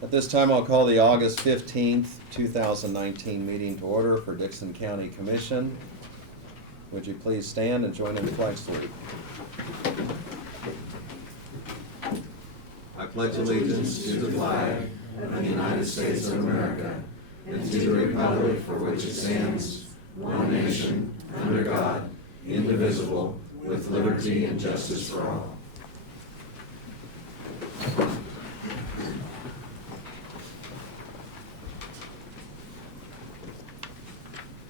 At this time, I'll call the August 15th, 2019 meeting to order for Dickson County Commission. Would you please stand and join in the flag salute? I pledge allegiance to the flag of the United States of America and to the republic for which it stands, one nation, under God, indivisible, with liberty and justice for all.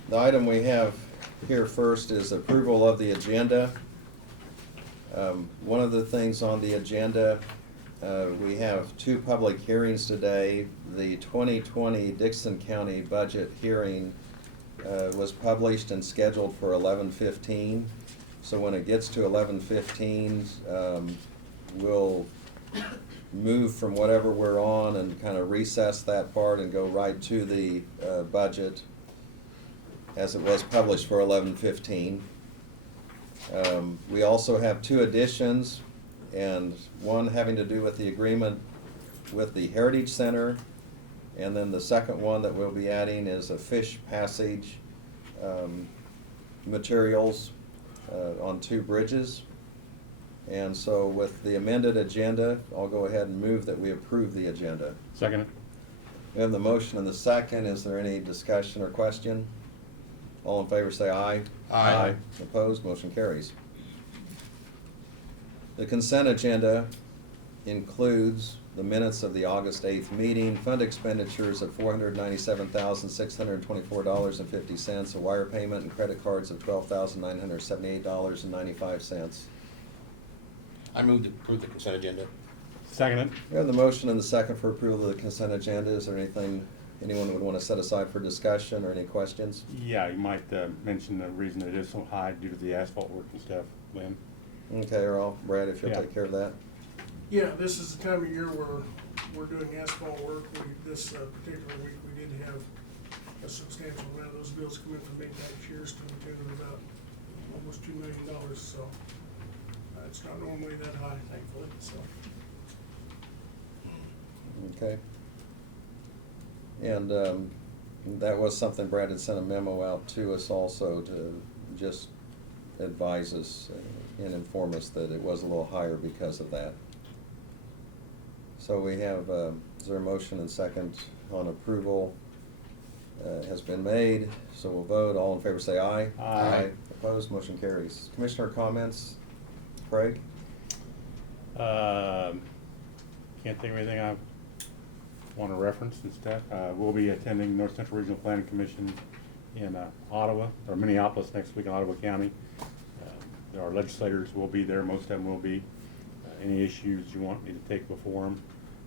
The item we have here first is approval of the agenda. One of the things on the agenda, we have two public hearings today. The 2020 Dickson County budget hearing was published and scheduled for 11:15. So when it gets to 11:15, we'll move from whatever we're on and kind of recess that part and go right to the budget, as it was published for 11:15. We also have two additions, and one having to do with the agreement with the Heritage Center, and then the second one that we'll be adding is a fish passage materials on two bridges. And so with the amended agenda, I'll go ahead and move that we approve the agenda. Second. We have the motion and the second. Is there any discussion or question? All in favor say aye. Aye. Opposed, motion carries. The consent agenda includes the minutes of the August 8th meeting, fund expenditures of $497,624.50, a wire payment and credit cards of $12,978.95. I move to approve the consent agenda. Second. We have the motion and the second for approval of the consent agenda. Is there anything anyone would want to set aside for discussion or any questions? Yeah, you might mention the reason it is so high due to the asphalt work and stuff, Lynn. Okay, Earl, Brad, if you'll Yeah. take care of that. Yeah, this is the time of year where we're doing asphalt work. This particular week, we did have a substantial amount of those bills come in from big tax years to the tune of about almost $2 million, so it's not normally that high, thankfully, so. Okay. And that was something Brad had sent a memo out to us also to just advise us and inform us that it was a little higher because of that. So we have, is there a motion and second on approval? Has been made, so we'll vote. All in favor say aye. Aye. Opposed, motion carries. Commissioner comments? Craig? Can't think of anything I want to reference and stuff. We'll be attending North Central Regional Planning Commission in Ottawa, or Minneapolis next week in Ottawa County. Our legislators will be there, most of them will be. Any issues you want me to take before them?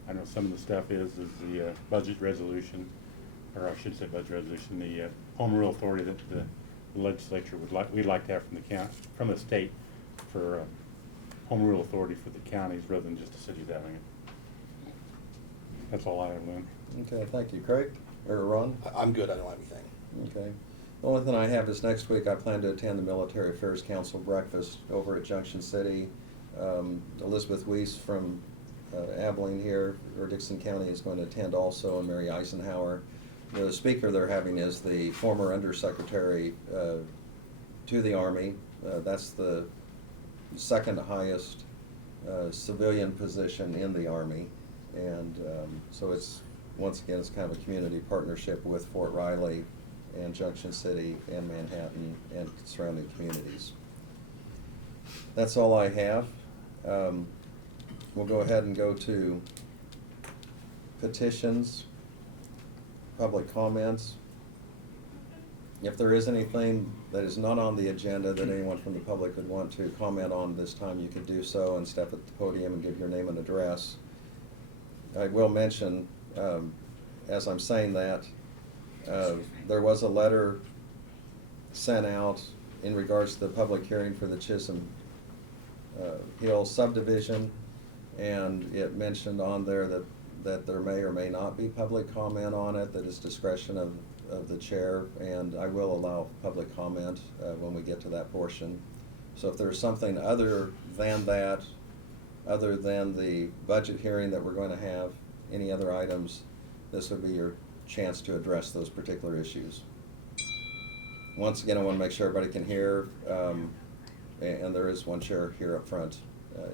I know some of the stuff is the budget resolution, or I should say budget resolution, the home rule authority that the legislature we'd like to have from the county, from the state, for home rule authority for the counties rather than just the cities having it. That's all I have, Lynn. Okay, thank you. Craig? Or Ron? I'm good, I don't have anything. Okay. The only thing I have is next week I plan to attend the Military Affairs Council breakfast over at Junction City. Elizabeth Weiss from Abilene here, or Dickson County, is going to attend also, and Mary Eisenhower. The speaker they're having is the former Undersecretary to the Army. That's the second highest civilian position in the Army. And so it's, once again, it's kind of a community partnership with Fort Riley and Junction City and Manhattan and surrounding communities. That's all I have. We'll go ahead and go to petitions, public comments. If there is anything that is not on the agenda that anyone from the public would want to comment on this time, you can do so and step at the podium and give your name and address. I will mention, as I'm saying that, there was a letter sent out in regards to the public hearing for the Chisholm Hill subdivision, and it mentioned on there that there may or may not be public comment on it, that is discretion of the chair, and I will allow public comment when we get to that portion. So if there's something other than that, other than the budget hearing that we're going to have any other items, this would be your chance to address those particular issues. Once again, I want to make sure everybody can hear, and there is one chair here up front,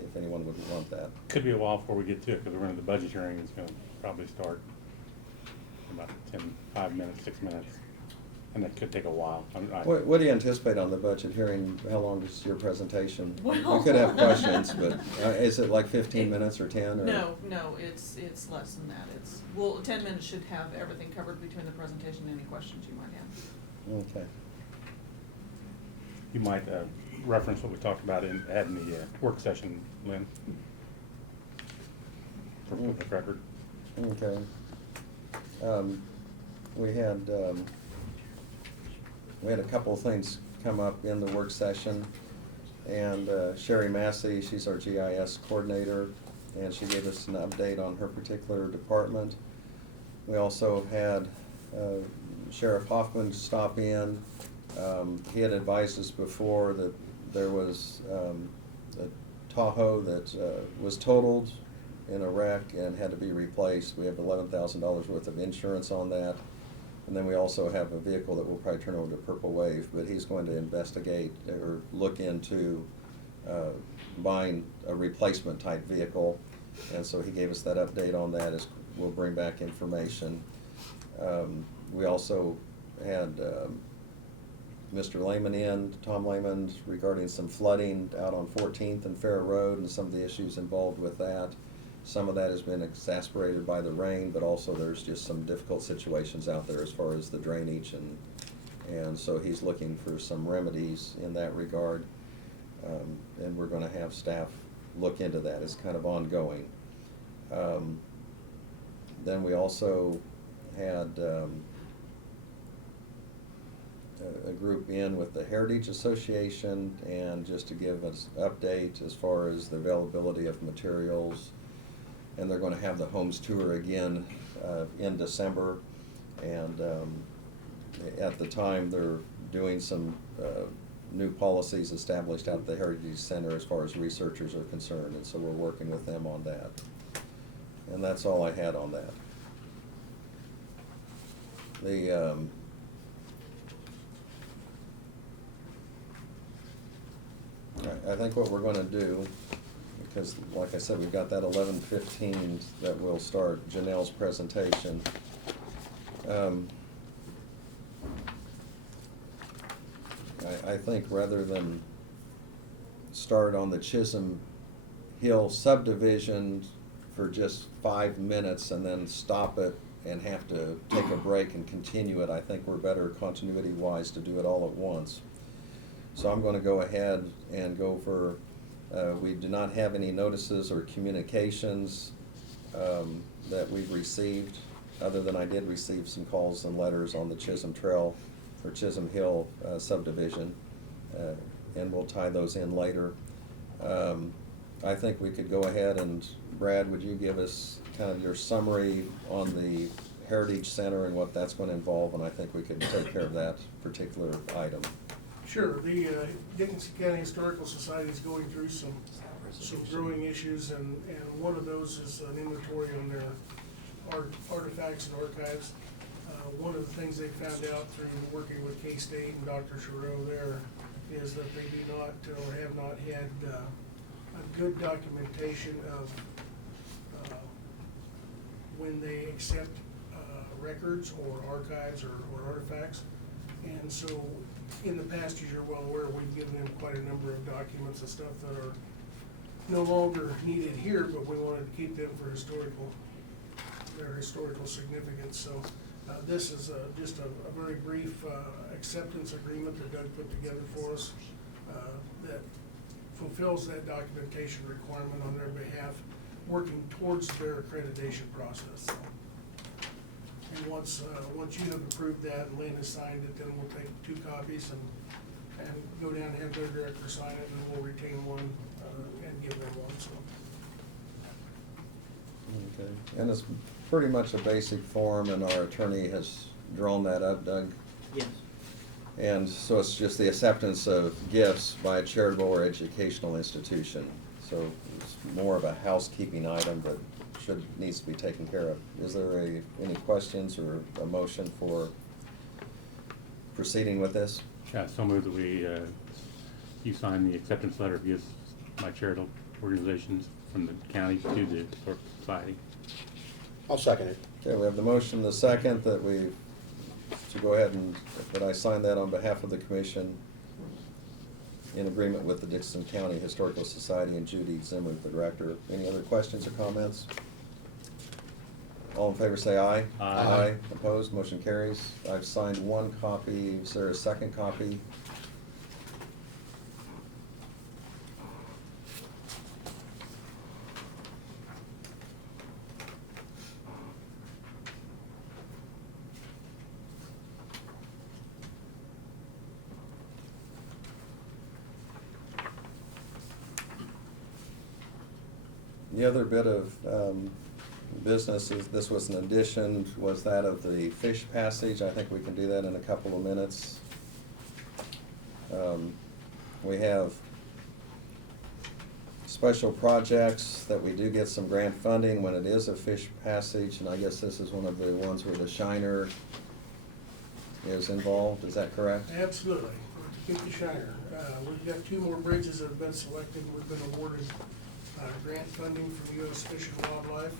if anyone would want that. Could be a while before we get to it, because we're in the budget hearing, it's gonna probably start in about 5 minutes, 6 minutes, and that could take a while. What do you anticipate on the budget hearing? How long is your presentation? Well- We could have questions, but is it like 15 minutes or 10? Or? No, it's less than that. It's, well, 10 minutes should have everything covered between the presentation and any questions you might have. Okay. You might reference what we talked about in the work session, Lynn, for the record. Okay. We had a couple of things come up in the work session, and Sherry Massey, she's our GIS coordinator, and she gave us an update on her particular department. We also had Sheriff Hoffman stop in. He had advised us before that there was a Tahoe that was totaled in a wreck and had to be replaced. We have $11,000 worth of insurance on that. And then we also have a vehicle that we'll probably turn over to Purple Wave, but he's going to investigate or look into buying a replacement type vehicle. And so he gave us that update on that as we'll bring back information. We also had Mr. Lehman in, Tom Lehman, regarding some flooding out on 14th and Fair Road and some of the issues involved with that. Some of that has been exacerbated by the rain, but also there's just some difficult situations out there as far as the drainage, and so he's looking for some remedies in that regard. And we're gonna have staff look into that. It's kind of ongoing. Then we also had a group in with the Heritage Association, and just to give us an update as far as the availability of materials. And they're gonna have the homes tour again in December. And at the time, they're doing some new policies established at the Heritage Center as far as researchers are concerned, and so we're working with them on that. And that's all I had on that. I think what we're gonna do, because like I said, we've got that 11:15 that will start Janelle's presentation. I think rather than start on the Chisholm Hill subdivision for just 5 minutes and then stop it and have to take a break and continue it, I think we're better continuity-wise to do it all at once. So I'm gonna go ahead and go for, we do not have any notices or communications that we've received, other than I did receive some calls and letters on the Chisholm Trail or Chisholm Hill subdivision, and we'll tie those in later. I think we could go ahead and, Brad, would you give us kind of your summary on the Heritage Center and what that's gonna involve, and I think we could take care of that particular item. Sure, the Dickinson County Historical Society is going through some growing issues, and one of those is an inventory on their artifacts and archives. One of the things they found out through working with K-State and Dr. Giroux there is that they do not, or have not had a good documentation of when they accept records or archives or artifacts. And so in the past, as you're well aware, we've given them quite a number of documents and stuff that are no longer needed here, but we wanted to keep them for their historical significance. So this is just a very brief acceptance agreement that Doug put together for us that fulfills that documentation requirement on their behalf, working towards their accreditation process. And once you have approved that and Lynn has signed it, then we'll take 2 copies and go down and have their director sign it, and we'll retain one and give them one. So. Okay, and it's pretty much a basic form, and our attorney has drawn that up, Doug? Yes. And so it's just the acceptance of gifts by a charitable or educational institution. So it's more of a housekeeping item, but needs to be taken care of. Is there any questions or a motion for proceeding with this? Yeah, so moved that you sign the acceptance letter via my charitable organizations from the county to the Historic Society. I'll second it. Okay, we have the motion, the second, that to go ahead and, that I sign that on behalf of the commission in agreement with the Dixon County Historical Society and Judy Zimmer, the director. Any other questions or comments? All in favor say aye. Aye. Opposed, motion carries. I've signed one copy. Is there a second copy? The other bit of business is, this was an addition, was that of the fish passage. I think we can do that in a couple of minutes. We have special projects that we do get some grant funding when it is a fish passage, and I guess this is one of the ones where the Shiner is involved, is that correct? Absolutely, Kiki Shiner. We've got 2 more bridges that have been selected. We've been awarded grant funding from U.S. Fish and Wildlife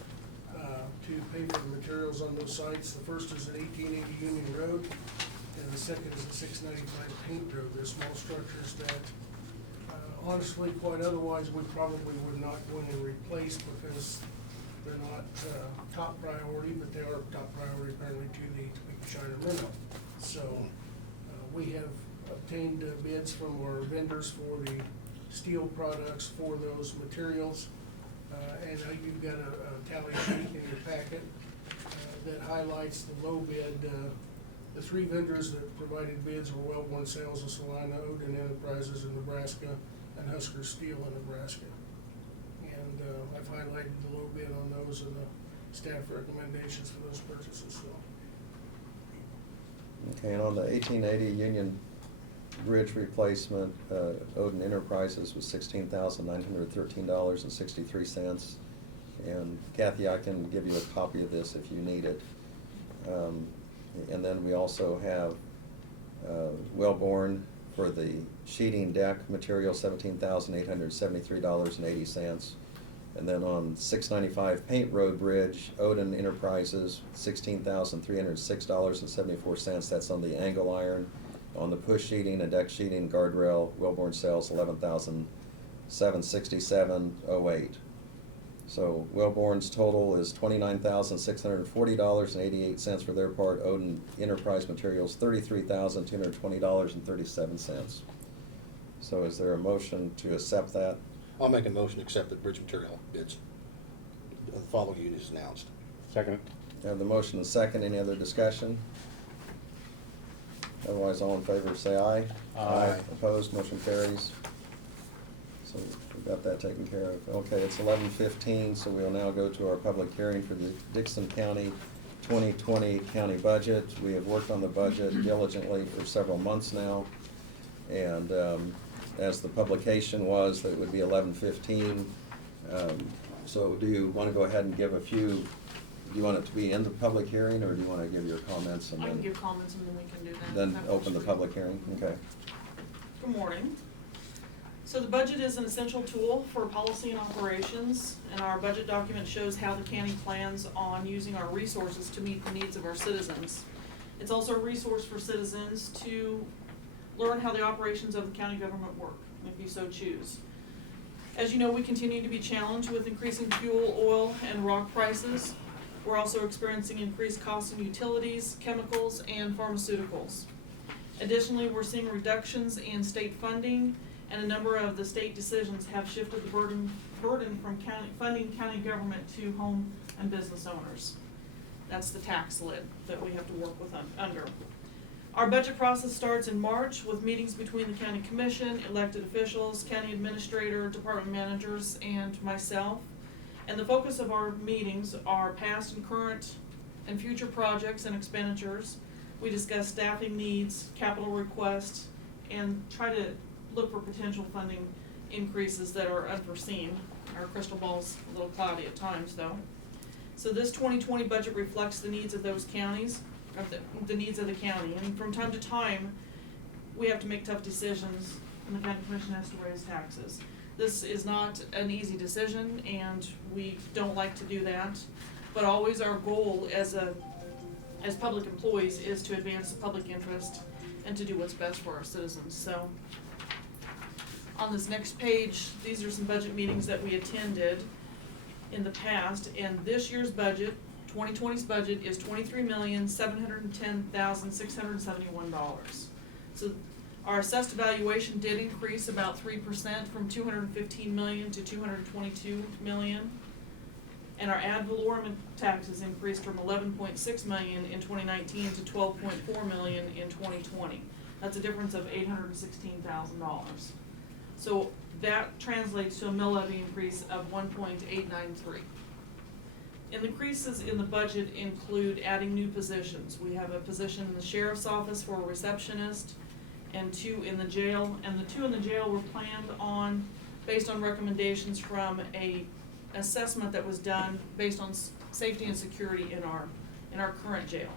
to pay for the materials on those sites. The first is at 1880 Union Road, and the second is at 695 Paint Road. They're small structures that honestly, quite otherwise, we probably would not go in and replace because they're not top priority, but they are top priority apparently to the Kiki Shiner Minnow. So we have obtained bids from our vendors for the steel products for those materials. And you've got a tally sheet in your packet that highlights the low bid. The 3 vendors that provided bids were Wellborn Sales of Salina, Odin Enterprises in Nebraska, and Husker Steel in Nebraska. And I've highlighted the low bid on those and the staff recommendations for those purchases. So. Okay, and on the 1880 Union Bridge replacement, Odin Enterprises was $16,913.63. And Kathy, I can give you a copy of this if you need it. And then we also have Wellborn for the sheeting deck material, $17,873.80. And then on 695 Paint Road Bridge, Odin Enterprises, $16,306.74. That's on the angle iron. On the push sheeting and deck sheeting, guardrail, Wellborn Sales, $11,767.08. So Wellborn's total is $29,640.88 for their part. Odin Enterprise Materials, $33,220.37. So is there a motion to accept that? I'll make a motion to accept the bridge material bids. The following unit is announced. Second. I have the motion and second. Any other discussion? Otherwise, all in favor say aye. Aye. Opposed, motion carries. So we've got that taken care of. Okay, it's 11:15, so we'll now go to our public hearing for the Dixon County 2020 county budget. We have worked on the budget diligently for several months now. And as the publication was, that it would be 11:15. So do you want to go ahead and give a few, do you want it to be in the public hearing, or do you want to give your comments and I then? can give comments and then we can do that. Then That open the works. public hearing, okay. Good morning. So the budget is an essential tool for policy and operations, and our budget document shows how the county plans on using our resources to meet the needs of our citizens. It's also a resource for citizens to learn how the operations of the county government work, if you so choose. As you know, we continue to be challenged with increasing fuel, oil, and rock prices. We're also experiencing increased costs in utilities, chemicals, and pharmaceuticals. Additionally, we're seeing reductions in state funding, and a number of the state decisions have shifted the burden from funding county government to home and business owners. That's the tax lid that we have to work with under. Our budget process starts in March with meetings between the county commission, elected officials, county administrator, department managers, and myself. And the focus of our meetings are past and current and future projects and expenditures. We discuss staffing needs, capital requests, and try to look for potential funding increases that are unforeseen. Our crystal ball's a little cloudy at times, though. So this 2020 budget reflects the needs of those counties, or the needs of the county. And from time to time, we have to make tough decisions, and the county commission has to raise taxes. This is not an easy decision, and we don't like to do that. But always our goal as public employees is to advance the public interest and to do what's best for our citizens. So on this next page, these are some budget meetings that we attended in the past, and this year's budget, 2020's budget, is $23,710,671. So our assessed valuation did increase about 3% from $215 million to $222 million. And our ad valorem taxes increased from $11.6 million in 2019 to $12.4 million in 2020. That's a difference of $816,000. So that translates to a mill levy increase of 1.893. And the increases in the budget include adding new positions. We have a position in the sheriff's office for a receptionist and 2 in the jail. And the 2 in the jail were planned on, based on recommendations from a assessment that was done based on safety and security in our current jail.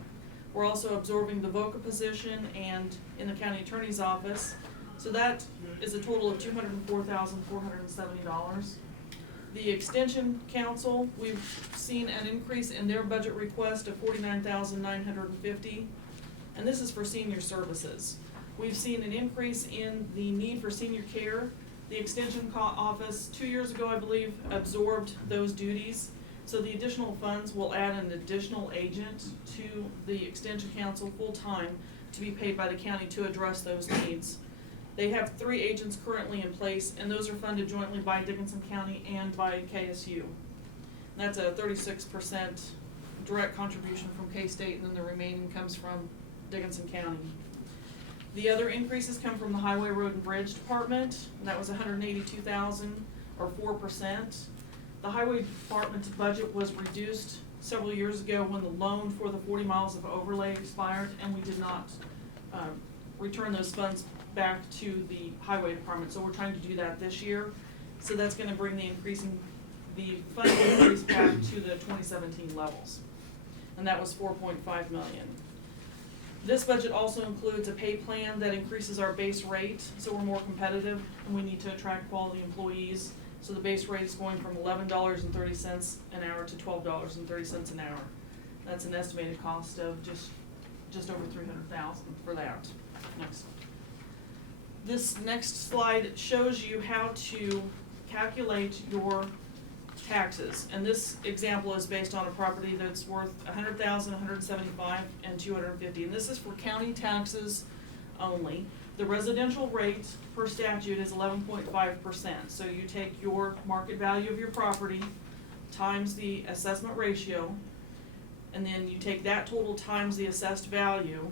We're also absorbing the VOCA position and in the county attorney's office. So that is a total of $204,470. The Extension Council, we've seen an increase in their budget request of $49,950, and this is for senior services. We've seen an increase in the need for senior care. The Extension Office, 2 years ago, I believe, absorbed those duties. So the additional funds will add an additional agent to the Extension Council full-time to be paid by the county to address those needs. They have 3 agents currently in place, and those are funded jointly by Dickinson County and by KSU. And that's a 36% direct contribution from K-State, and then the remaining comes from Dickinson County. The other increases come from the Highway, Road, and Bridge Department, and that was $182,000, or 4%. The Highway Department's budget was reduced several years ago when the loan for the 40 miles of overlay expired, and we did not return those funds back to the Highway Department, so we're trying to do that this year. So that's gonna bring the funding increase back to the 2017 levels, and that was $4.5 million. This budget also includes a pay plan that increases our base rate, so we're more competitive, and we need to attract quality employees. So the base rate is going from $11.30 an hour to $12.30 an hour. That's an estimated cost of just over $300,000 for that. Next. This next slide shows you how to calculate your taxes, and this example is based on a property that's worth $100,000, $175,000, and $250,000, and this is for county taxes only. The residential rate per statute is 11.5%. So you take your market value of your property times the assessment ratio, and then you take that total times the assessed value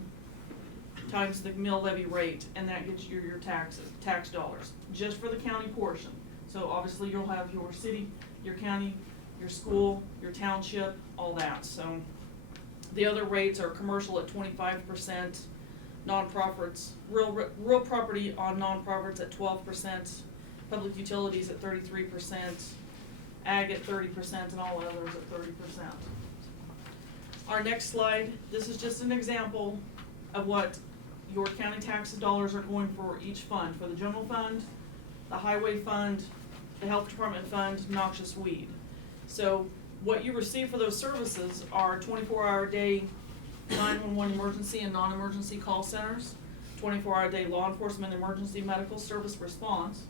times the mill levy rate, and that gets you your tax dollars, just for the county portion. So obviously you'll have your city, your county, your school, your township, all that. So the other rates are commercial at 25%, nonprofits, real property on nonprofits at 12%, public utilities at 33%, ag at 30%, and all others at 30%. Our next slide, this is just an example of what your county tax dollars are going for each fund, for the general fund, the highway fund, the health department fund, noxious weed. So what you receive for those services are 24-hour-a-day 911 emergency and non-emergency call centers, 24-hour-a-day law enforcement emergency medical service response,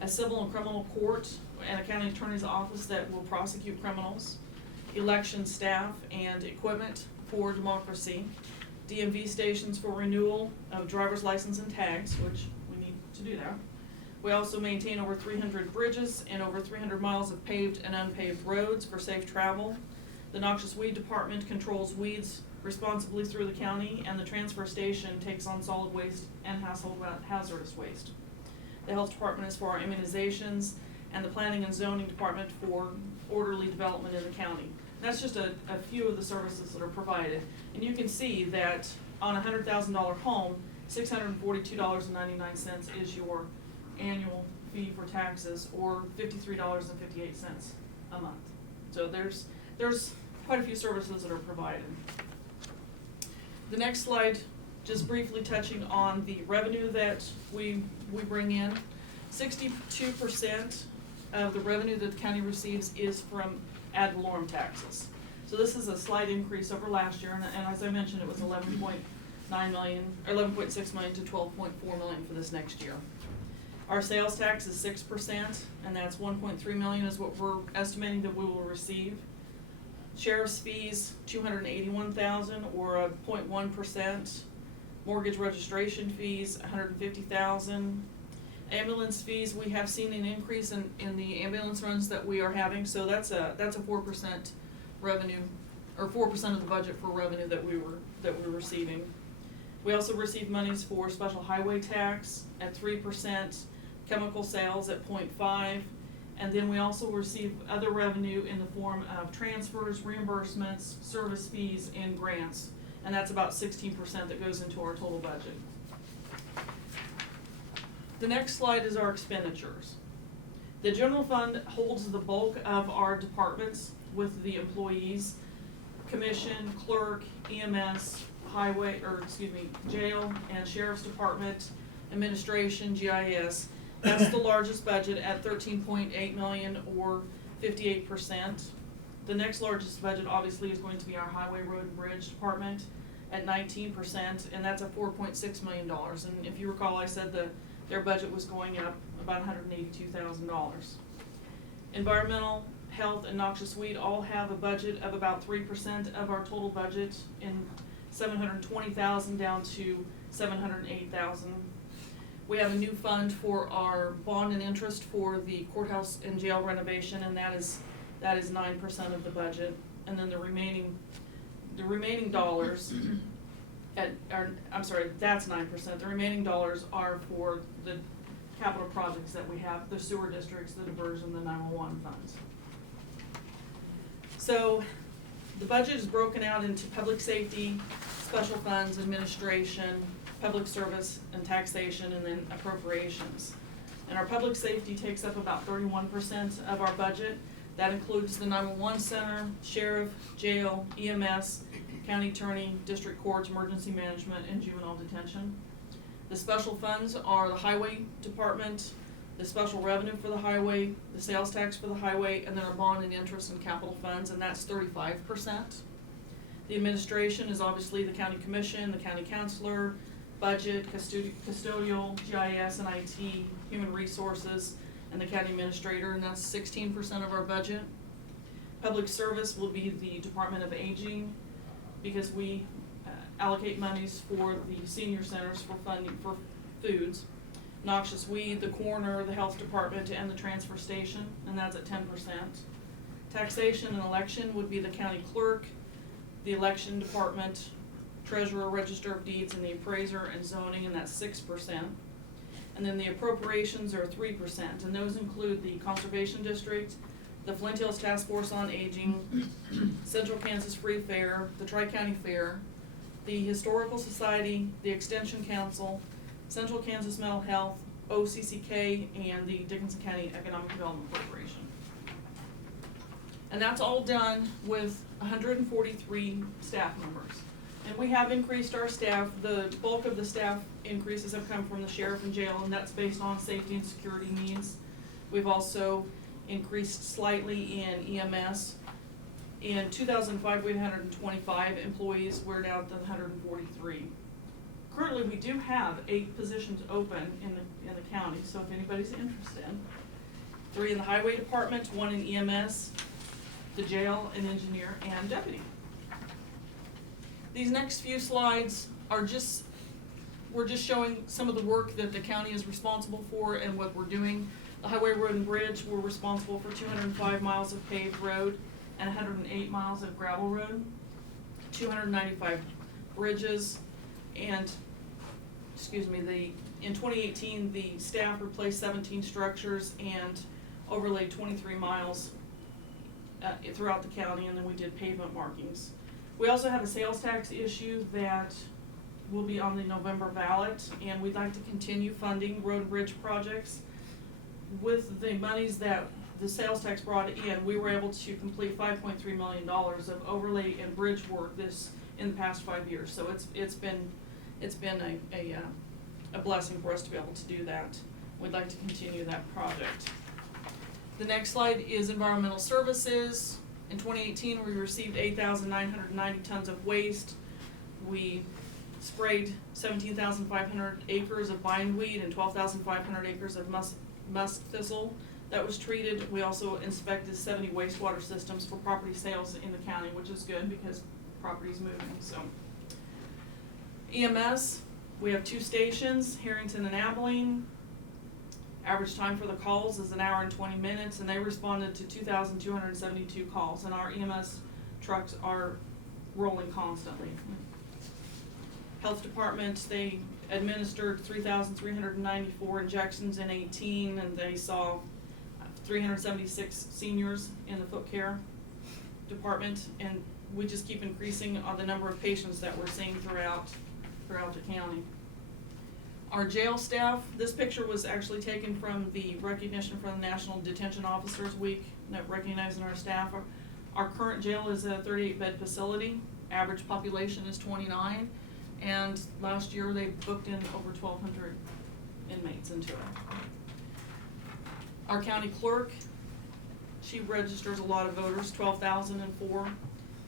a civil and criminal court and a county attorney's office that will prosecute criminals, election staff and equipment for democracy, DMV stations for renewal of driver's license and tags, which we need to do that. We also maintain over 300 bridges and over 300 miles of paved and unpaved roads for safe travel. The Noxious Weed Department controls weeds responsibly through the county, and the transfer station takes on solid waste and household hazardous waste. The health department is for our immunizations, and the planning and zoning department for orderly development in the county. And that's just a few of the services that are provided. And you can see that on a $100,000 home, $642.99 is your annual fee for taxes, or $53.58 a month. So there's there's quite a few services that are provided. The next slide, just briefly touching on the revenue that we bring in. 62% of the revenue that the county receives is from ad valorem taxes. So this is a slight increase over last year, and as I mentioned, it was 11.9 million, or 11.6 million to 12.4 million for this next year. Our sales tax is 6%, and that's 1.3 million is what we're estimating that we will receive. Sheriff's fees, 281,000 or a 0.1%. Mortgage registration fees, 150,000. Ambulance fees, we have seen an increase in the ambulance runs that we are having, so that's a 4% revenue, or 4% of the budget for revenue that we're receiving. We also receive monies for special highway tax at 3%, chemical sales at 0.5%, and then we also receive other revenue in the form of transfers, reimbursements, service fees, and grants, and that's about 16% that goes into our total budget. The next slide is our expenditures. The general fund holds the bulk of our departments with the employees, commission, clerk, EMS, jail and sheriff's department, administration, GIS. That's the largest budget at 13.8 million or 58%. The next largest budget obviously is going to be our highway, road, and bridge department at 19%, and that's at $4.6 million. And if you recall, I said their budget was going up about $182,000. Environmental, health, and noxious weed all have a budget of about 3% of our total budget, in $720,000 down to $708,000. We have a new fund for our bond and interest for the courthouse and jail renovation, and that is 9% of the budget. And then the remaining dollars that's 9%. The remaining dollars are for the capital projects that we have, the sewer districts, the diversion, the 911 funds. So the budget is broken out into public safety, special funds, administration, public service, and taxation, and then appropriations. And our public safety takes up about 31% of our budget. That includes the 911 center, sheriff, jail, EMS, county attorney, district courts, emergency management, and juvenile detention. The special funds are the highway department, the special revenue for the highway, the sales tax for the highway, and then our bond and interest and capital funds, and that's 35%. The administration is obviously the county commission, the county councilor, budget, custodial, GIS and IT, human resources, and the county administrator, and that's 16% of our budget. Public service will be the Department of Aging, because we allocate monies for the senior centers for funding for foods. Noxious weed, the coroner, the health department, and the transfer station, and that's at 10%. Taxation and election would be the county clerk, the election department, treasurer, register of deeds, and the appraiser and zoning, and that's 6%. And then the appropriations are 3%, and those include the conservation district, the Flint Hills Task Force on Aging, Central Kansas Free Fair, the Tri-County Fair, the Historical Society, the Extension Council, Central Kansas Mental Health, OCCK, and the Dickinson County Economic Development Corporation. And that's all done with 143 staff members. And we have increased our staff. The bulk of the staff increases have come from the sheriff and jail, and that's based on safety and security needs. We've also increased slightly in EMS. In 2005, we had 125 employees. We're now at 143. Currently, we do have 8 positions open in the county, so if anybody's interested. 3 in the highway department, 1 in EMS, the jail, an engineer, and deputy. These next few slides are we're just showing some of the work that the county is responsible for and what we're doing. The highway, road, and bridge, we're responsible for 205 miles of paved road and 108 miles of gravel road, 295 bridges, and, in 2018, the staff replaced 17 structures and overlaid 23 miles throughout the county, and then we did pavement markings. We also have a sales tax issue that will be on the November ballot, and we'd like to continue funding road and bridge projects with the monies that the sales tax brought in, we were able to complete $5.3 million of overlay and bridge work in the past 5 years. So it's been a blessing for us to be able to do that. We'd like to continue that project. The next slide is environmental services. In 2018, we received 8,990 tons of waste. We sprayed 17,500 acres of bindweed and 12,500 acres of musk thistle that was treated. We also inspected 70 wastewater systems for property sales in the county, which is good because property's moving, so. EMS, we have 2 stations, Harrington and Abilene. Average time for the calls is 1 hour and 20 minutes, and they responded to 2,272 calls, and our EMS trucks are rolling constantly. Health Department, they administered 3,394 injections in 2018, and they saw 376 seniors in the foot care department, and we just keep increasing on the number of patients that we're seeing throughout the county. Our jail staff, this picture was actually taken from the recognition from the National Detention Officers Week, that recognizing our staff. Our current jail is a 38-bed facility. Average population is 29, and last year they booked in over 1,200 inmates into it. Our county clerk, she registers a lot of voters, 12,004.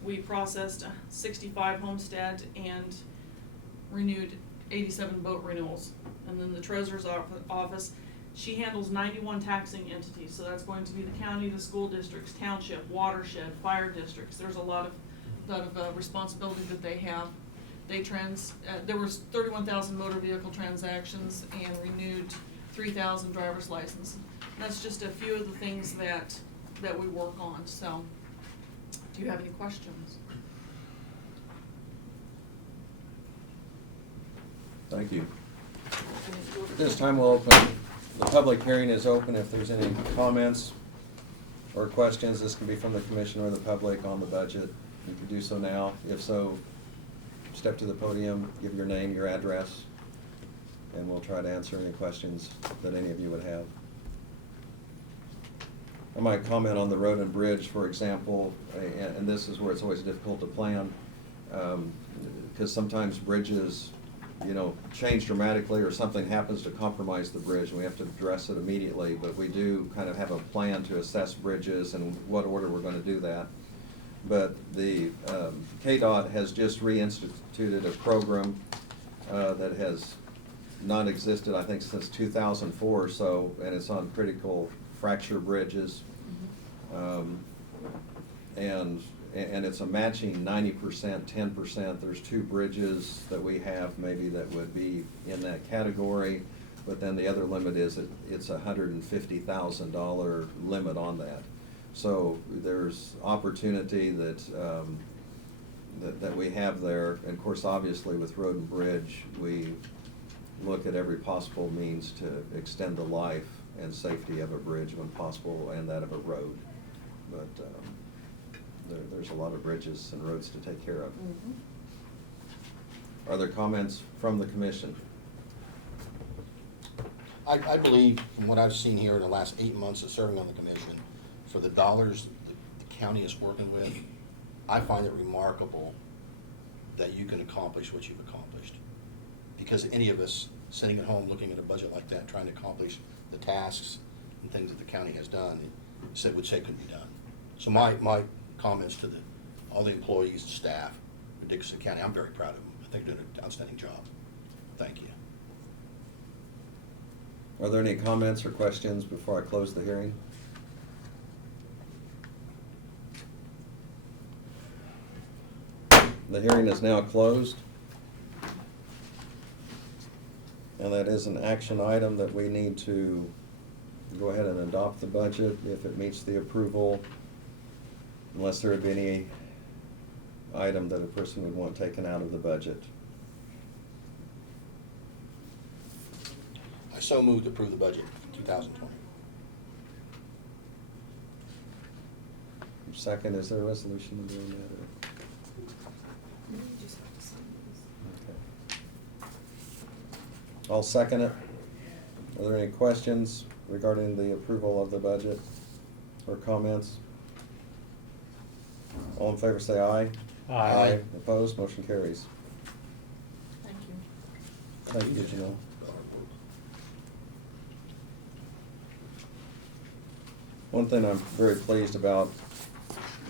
We processed 65 homestead and renewed 87 boat renewals. And then the treasurer's office, she handles 91 taxing entities. So that's going to be the county, the school districts, township, watershed, fire districts. There's a lot of responsibility that they have. There was 31,000 motor vehicle transactions and renewed 3,000 driver's licenses. That's just a few of the things that we work on. So, do you have any questions? Thank you. At this time, we'll open, the public hearing is open. If there's any comments or questions, this can be from the commission or the public on the budget. You can do so now. If so, step to the podium, give your name, your address, and we'll try to answer any questions that any of you would have. I might comment on the road and bridge, for example, and this is where it's always difficult to plan, because sometimes bridges, change dramatically, or something happens to compromise the bridge, and we have to address it immediately. But we do kind of have a plan to assess bridges and what order we're going to do that. But the KDOT has just reinstituted a program that has not existed, I think, since 2004 or so, and it's on critical fracture bridges. And it's a matching 90%, 10%. There's 2 bridges that we have maybe that would be in that category, but then the other limit is it's a $150,000 limit on that. So there's opportunity that we have there. And of course, obviously with road and bridge, we look at every possible means to extend the life and safety of a bridge when possible, and that of a road. But there's a lot of bridges and roads to take care of. Mm-hmm. Mm-hmm. Are there comments from the commission? I believe, from what I've seen here in the last 8 months of serving on the commission, for the dollars the county is working with, I find it remarkable that you can accomplish what you've accomplished. Because any of us sitting at home looking at a budget like that, trying to accomplish the tasks and things that the county has done, would say couldn't be done. So my comments to all the employees and staff of Dickinson County, I'm very proud of them. I think they're doing an outstanding job. Thank you. Are there any comments or questions before I close the hearing? The hearing is now closed. And that is an action item that we need to go ahead and adopt the budget if it meets the approval, unless there would be any item that a person would want taken out of the budget. I so moved to approve the budget for 2020. Second, is there a resolution to doing that? Okay. I'll second it. Are there any questions regarding the approval of the budget? or comments? All in favor say aye. Aye. Opposed, motion carries. Thank you. Thank you, Janelle. One thing I'm very pleased about,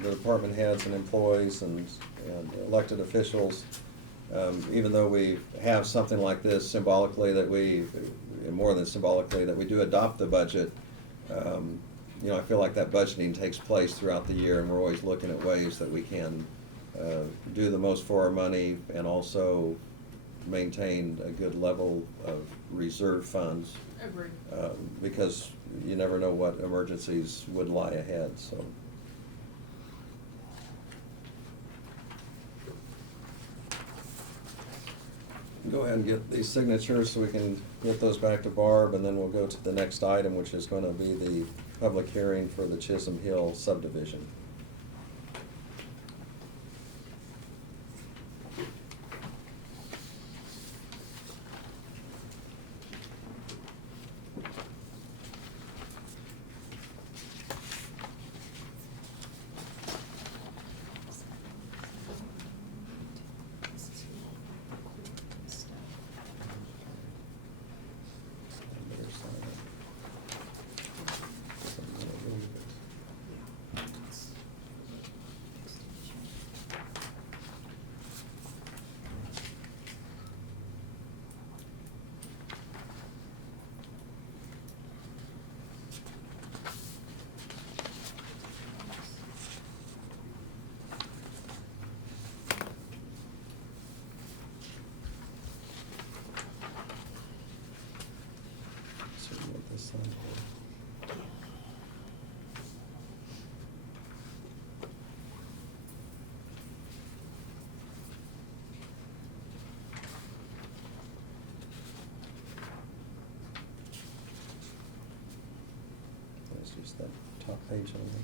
the department heads and employees and elected officials, even though we have something like this symbolically, that we, more than symbolically, that we do adopt the budget, you know, I feel like that budgeting takes place throughout the year, and we're always looking at ways that we can do the most for our money and also maintain a good level of reserve funds. Agreed. Because you never know what emergencies would lie ahead, so. Go ahead and get these signatures so we can get those back to Barb, and then we'll go to the next item, which is gonna be the public hearing for the Chisholm Hill subdivision. So you want this signed? That's just that top page on there.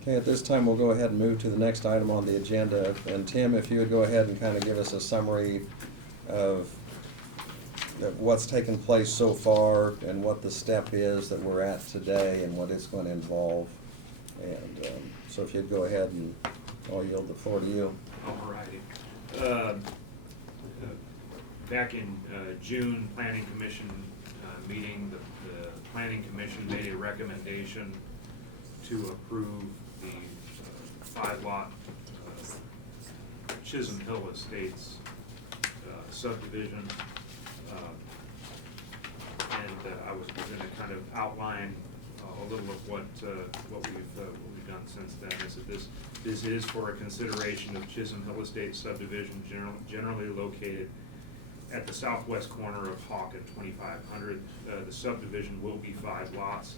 Okay, at this time, we'll go ahead and move to the next item on the agenda. And Tim, if you would go ahead and kind of give us a summary of what's taken place so far and what the step is that we're at today and what it's going to involve. And so if you'd go ahead, and I'll yield the floor to you. All righty. Back in June, Planning Commission meeting, the Planning Commission made a recommendation to approve the 5-lot Chisholm Hill Estates subdivision. And I was gonna kind of outline a little of what we've done since then. Is that this is for a consideration of Chisholm Hill Estates subdivision, generally located at the southwest corner of Hawk and 2500. The subdivision will be 5 lots.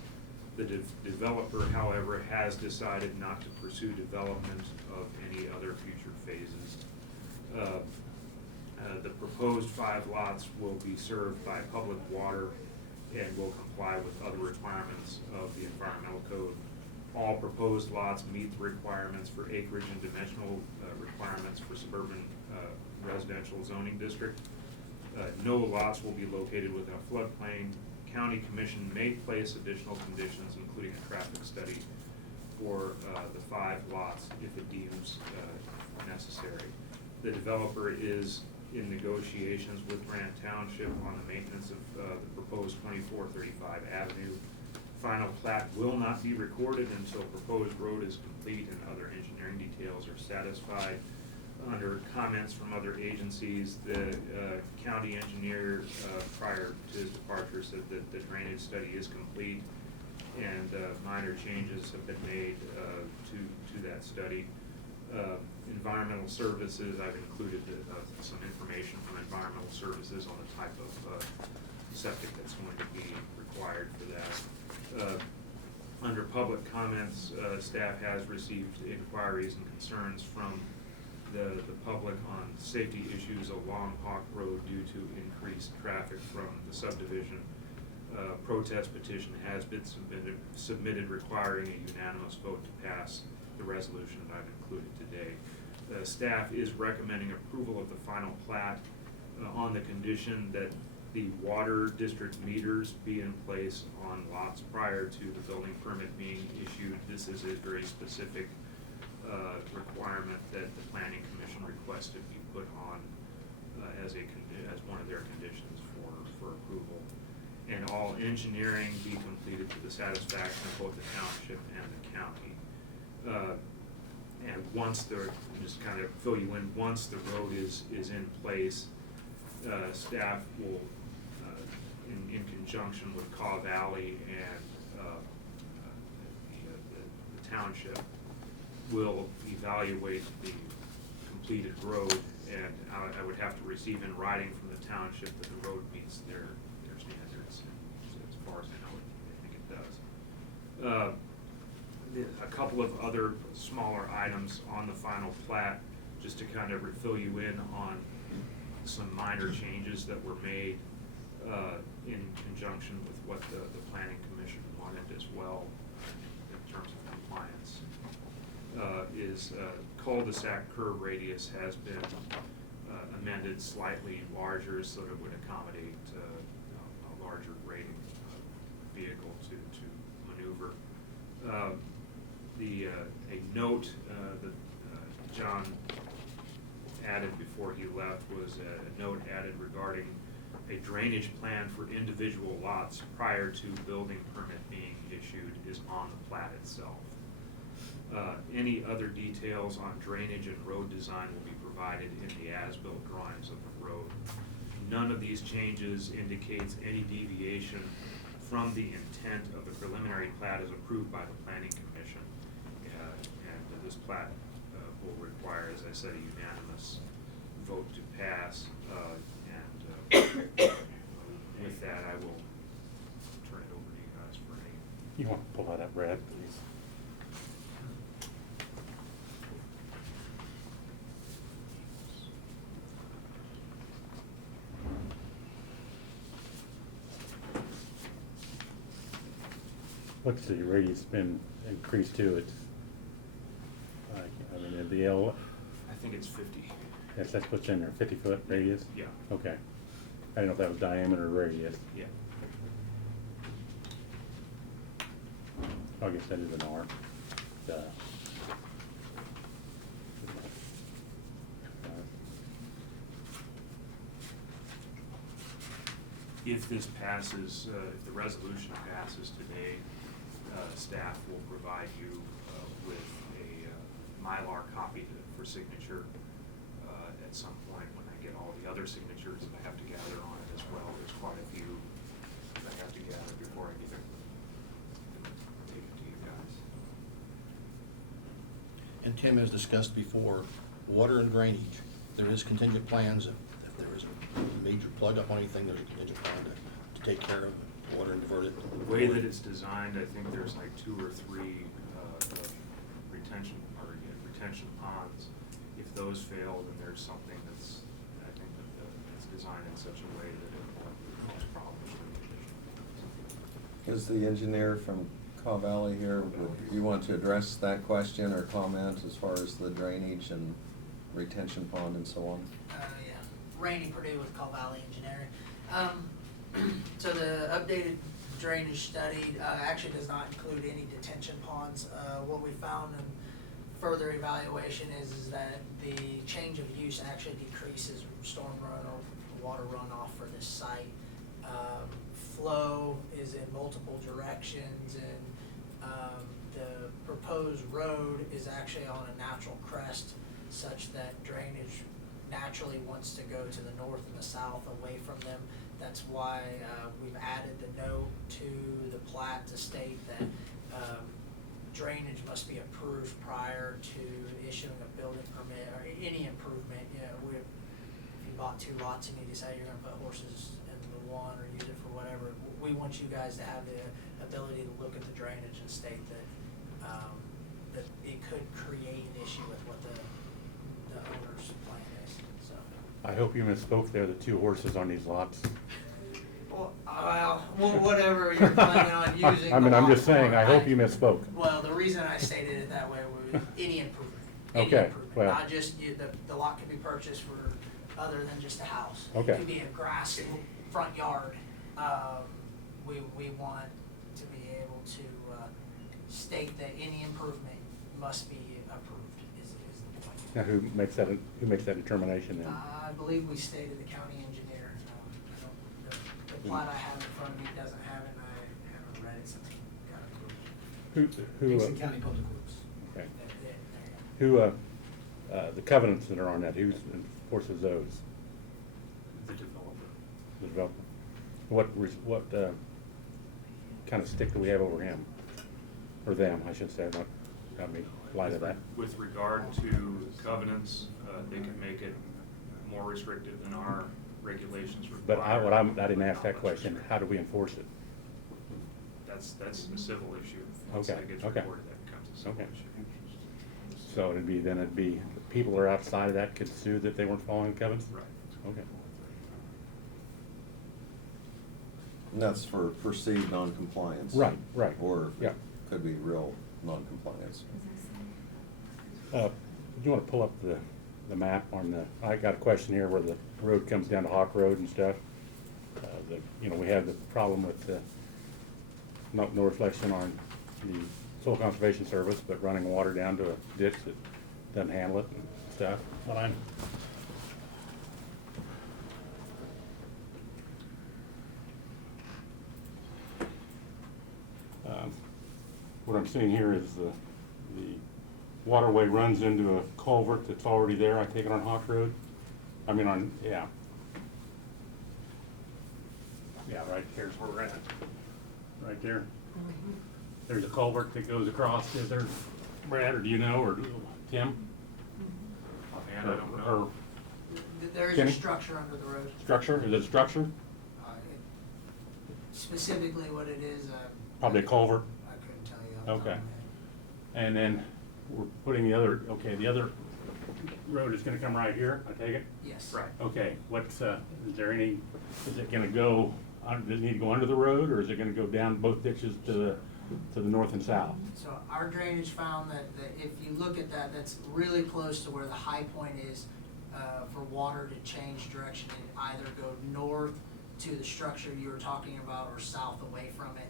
The developer, however, has decided not to pursue development of any other future phases. The proposed 5 lots will be served by public water and will comply with other requirements of the environmental code. All proposed lots meet the requirements for acreage and dimensional requirements for suburban residential zoning district. No lots will be located within a floodplain. County Commission may place additional conditions, including a traffic study for the 5 lots if it deems necessary. The developer is in negotiations with Grant Township on the maintenance of the proposed 2435 Avenue. Final plat will not be recorded until proposed road is complete and other engineering details are satisfied. Under comments from other agencies, the county engineer prior to his departure said that the drainage study is complete and minor changes have been made to that study. Environmental services, I've included some information from environmental services on the type of septic that's going to be required for that. Under public comments, staff has received inquiries and concerns from the public on safety issues along Hawk Road due to increased traffic from the subdivision. Protest petition has been submitted requiring a unanimous vote to pass the resolution that I've included today. staff is recommending approval of the final plat on the condition that the water district meters be in place on lots prior to the building permit being issued. This is a very specific requirement that the planning commission requested be put on as one of their conditions for approval. And all engineering be completed to the satisfaction of both the township and the county. And once just kind of fill you in, once the road is in place, staff will, in conjunction with Caw Valley and the township, will evaluate the completed road, and I would have to receive in writing from the township that the road meets their standards, as far as I know, I think it does. A couple of other smaller items on the final plat, just to kind of fill you in on some minor changes that were made in conjunction with what the planning commission wanted as well in terms of compliance. Cul-de-sac curb radius has been amended slightly larger so that it would accommodate a larger grading vehicle to maneuver. A note that John added before he left was a note added regarding a drainage plan for individual lots prior to building permit being issued is on the plat itself. Any other details on drainage and road design will be provided in the as-built drawings of the road. None of these changes indicates any deviation from the intent of the preliminary plat as approved by the planning commission. And this plat will require, as I said, a unanimous vote to pass. With that, I will turn it over to you guys for any. You want to pull that up, Brad, please? What's the radius been increased to? It's, I mean, the L, I think it's 50. yes, that's what's in there, 50-foot radius? Yeah. Okay. I don't know if that was diameter or radius. Yeah. I guess that is an R. Duh. If this passes, if the resolution passes today, staff will provide you with a Mylar copy for signature at some point when I get all the other signatures that I have to gather on it as well. There's quite a few that I have to gather before I get it, take it to you guys. And Tim has discussed before, water and drainage. There is contingent plans. If there is a major plug up on anything, there's a contingent plan to take care of water and divert it. The way that it's designed, I think there's like 2 or 3 retention ponds. If those fail, then there's something that's, I think that's designed in such a way that it won't cause problems for the condition. Is the engineer from Caw Valley here? Would you want to address that question or comment as far as the drainage and retention pond and so on? Yeah, Randy Purdue with Caw Valley Engineering. So the updated drainage study actually does not include any detention ponds. What we found in further evaluation is that the change of use actually decreases storm run or water runoff for this site. Flow is in multiple directions, and the proposed road is actually on a natural crest such that drainage naturally wants to go to the north and the south away from them. That's why we've added the note to the plat to state that drainage must be approved prior to issuing a building permit or any improvement. You know, if you bought 2 lots and you decide you're going to put horses in the one or use it for whatever, we want you guys to have the ability to look at the drainage and state that that it could create an issue with what the owner's plan is. So. I hope you misspoke there, the 2 horses on these lots. Well, whatever you're planning on using. I mean, the I'm lot just saying, for, I hope you misspoke. Well, the reason I stated it that way was any improvement. Any Okay. improvement. Well- Not just, the lot could be purchased for other than just a house. Okay. It could be a grass front yard. We want to be able to, state that any improvement must be approved, is the point. Now, who makes that determination then? I believe we stated the county engineer. I don't, the plat I have in front of me doesn't have it, and I haven't read it since we got approved. Who, Dixon County Public Works. okay. There you go. Who, the covenants that are on that, who enforces those? The developer. The developer? What kind of stick do we have over him? Or them, I should say, not, got me lie to that. With regard to covenants, they can make it more restrictive than our regulations But require. I didn't ask that question, how do we enforce it? That's a civil issue. Once Okay, that gets okay. reported, that becomes a civil Okay. issue. So it'd be, people who are outside of that could sue that they weren't following the covenants? Right. Okay. And that's for perceived non-compliance. Right, right. Or Yeah. could be real non-compliance. You wanna pull up the map on I got a question here where the road comes down to Hawk Road and stuff. We have the problem with no reflection on the Soil Conservation Service, but running water down to a ditch that doesn't handle it and stuff. What I'm seeing here is the waterway runs into a culvert that's already there, I take it on Hawk Road? Yeah. Yeah, right here's where we're at, right there. There's a culvert that goes across, is there, Brad, or do you know, or Tim? Offhand, I don't Or know. There is Kenny? a structure under the road. structure, is it a structure? Specifically what it is, Probably a culvert. I couldn't tell you. off the top of Okay. my head. And then we're putting the other road is gonna come right here, I take it? Yes. Right. Okay, is it gonna go, does it need to go under the road, or is it gonna go down both ditches to the north and south? So our drainage found that if you look at that, that's really close to where the high point is, for water to change direction and either go north to the structure you were talking about or south away from it.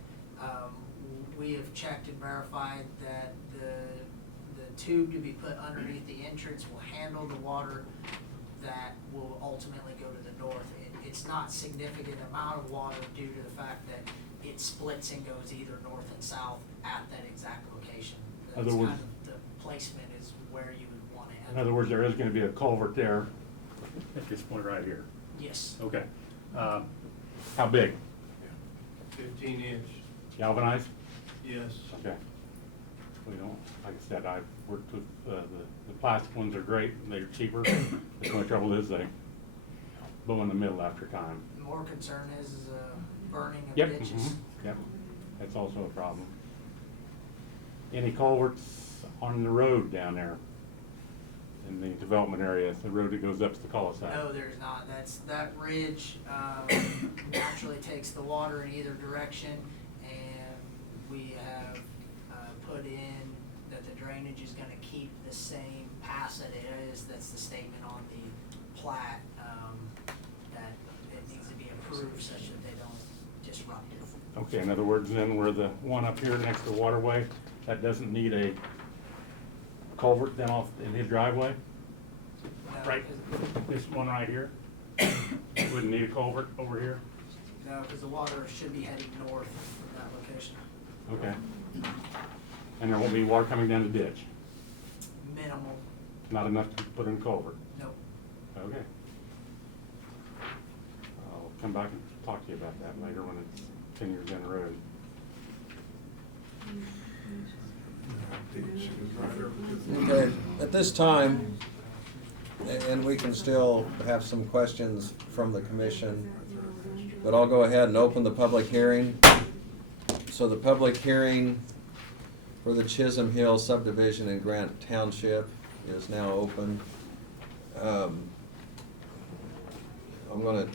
We have checked and verified that the tube to be put underneath the entrance will handle the water that will ultimately go to the north. It's not significant amount of water due to the fact that it splits and goes either north and south at that exact location. That's Other words- kind of the placement is where you would want it. In other words, there is gonna be a culvert there at this point right here. Yes. Okay. How big? 15-inch, Galvanized? yes. Okay. We don't, like I said, I've worked with, the plastic ones are great, they're cheaper. The only trouble is they blow in the middle after time. The more concern is burning of Yep, ditches. yep, that's also a problem. Any culverts on the road down there in the development area, the road that goes up to the cul-de-sac? No, there's not. That ridge naturally takes the water in either direction, and we have put in that the drainage is gonna keep the same path that it is. That's the statement on the plat, that it needs to be approved such that they don't disrupt it. Okay, in other words, then, where the one up here next to the waterway, that doesn't need a culvert then off in his driveway? No, Right, 'cause- this one right here? Wouldn't need a culvert over here? No, because the water should be heading north from that location. Okay. And there won't be water coming down the ditch? Minimal, Not enough to put in culvert? nope. Okay. I'll come back and talk to you about that later when it's 10 years down the road. Okay, at this time, and we can still have some questions from the commission, but I'll go ahead and open the public hearing. So the public hearing for the Chisholm Hill subdivision in Grant Township is now open. I'm gonna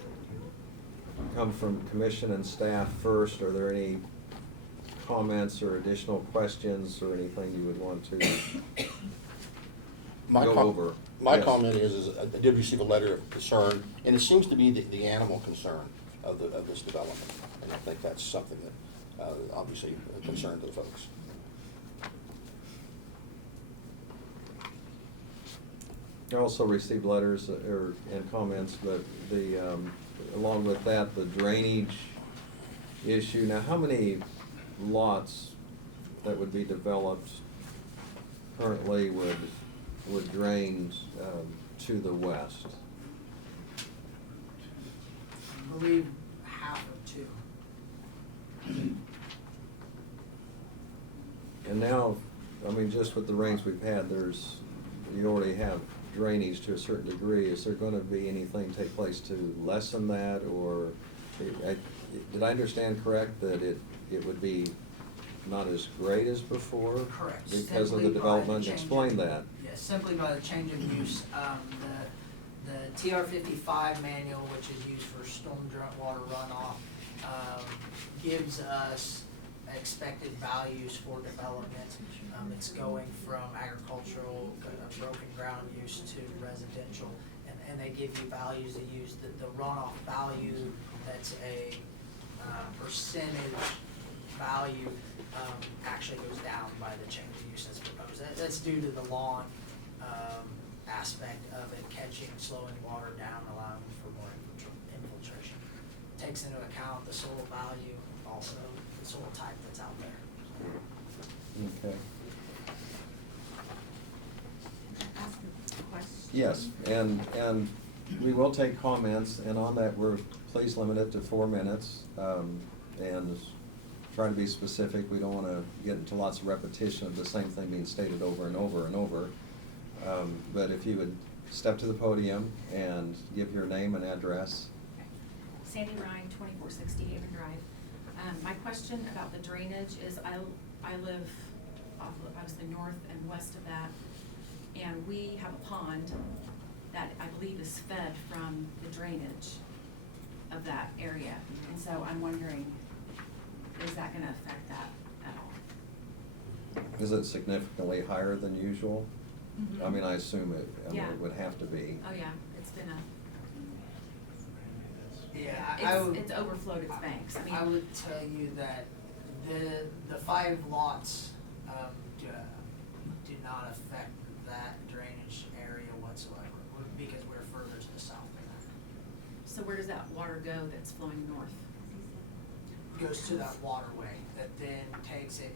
come from commission and staff first. Are there any comments or additional questions or anything you would want to My go com- over. My Yes. comment is I did receive a letter of concern, and it seems to be the animal concern of this development. And I think that's something that, obviously, a concern to the folks. I also received letters and comments, but along with that, the drainage issue. Now, how many lots that would be developed currently would drain to the west? I believe half or two. And now, I mean, just with the rains we've had, you already have drainage to a certain degree. Is there gonna be anything take place to lessen that, or, did I understand correct that it would be not as great as before? Correct. Because of Simply the by development? change Explain of- that. Yes, simply by the change of use. The TR 55 manual, which is used for storm drain water runoff, gives us expected values for development. It's going from agricultural, broken ground use to residential, and they give you values. They use the runoff value, that's a percentage value, actually goes down by the change of use that's proposed. That's due to the lawn aspect of it, catching, slowing water down, allowing for more infiltration. Takes into account the soil value, also the soil type that's out there. Okay. Ask a question? Yes, and we will take comments, and on that, please limit it to 4 minutes, and try to be specific. We don't wanna get into lots of repetition of the same thing being stated over and over and over. But if you would step to the podium and give your name and address. Sandy Ryan, 2460 Haven Drive. My question about the drainage is I live obviously north and west of that, and we have a pond that I believe is fed from the drainage of that area. And so I'm wondering, is that gonna affect that at all? Is it significantly higher than usual? Mhm. I mean, I assume it Yeah. would have to be. Oh, yeah, it's been Yeah, it's overflowed its banks. I mean, I would tell you that the 5 lots do not affect that drainage area whatsoever, because we're further to the south than that. so where does that water go that's flowing north? Goes to that waterway that then takes it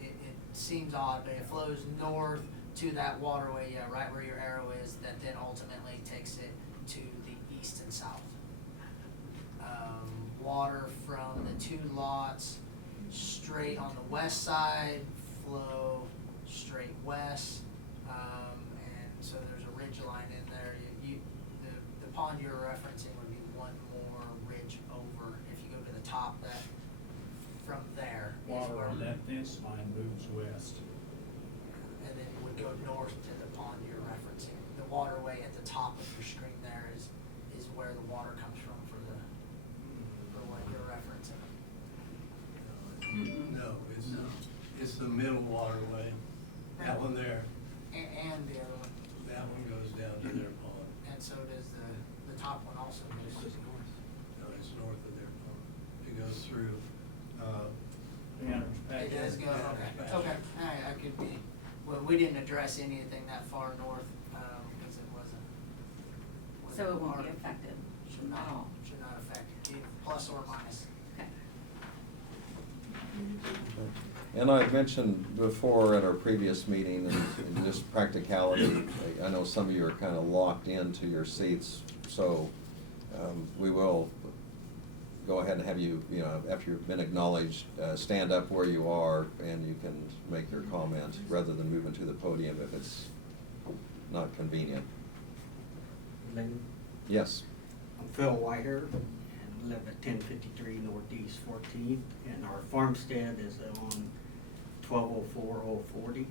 seems odd, but it flows north to that waterway, yeah, right where your arrow is, that then ultimately takes it to the east and south. Water from the 2 lots straight on the west side flow straight west, and so there's a ridge line in there. The pond you're referencing would be one more ridge over. If you go to the top, that from there is Water where, on that fence line moves west. and then it would go north to the pond you're referencing. The waterway at the top of your screen there is where the water comes from for what you're referencing. No, it's the middle waterway, that one there, And the other one, that one goes down to their pond. and so does the top one also goes north. No, it's north of their pond. It goes through, It does go, okay, I could be, well, we didn't address anything that far north, because it wasn't. So it won't part be of- affected Should at all? Should not affect you, plus or minus. Okay. And I mentioned before at our previous meeting, and just practicality, I know some of you are kind of locked into your seats, so we will go ahead and have you, after you've been acknowledged, stand up where you are, and you can make your comment, rather than moving to the podium if it's not convenient. Lynn, Yes. I'm Phil Whiter and live at 1053 Northeast 14th, and our farmstead is on 1204 Old 40.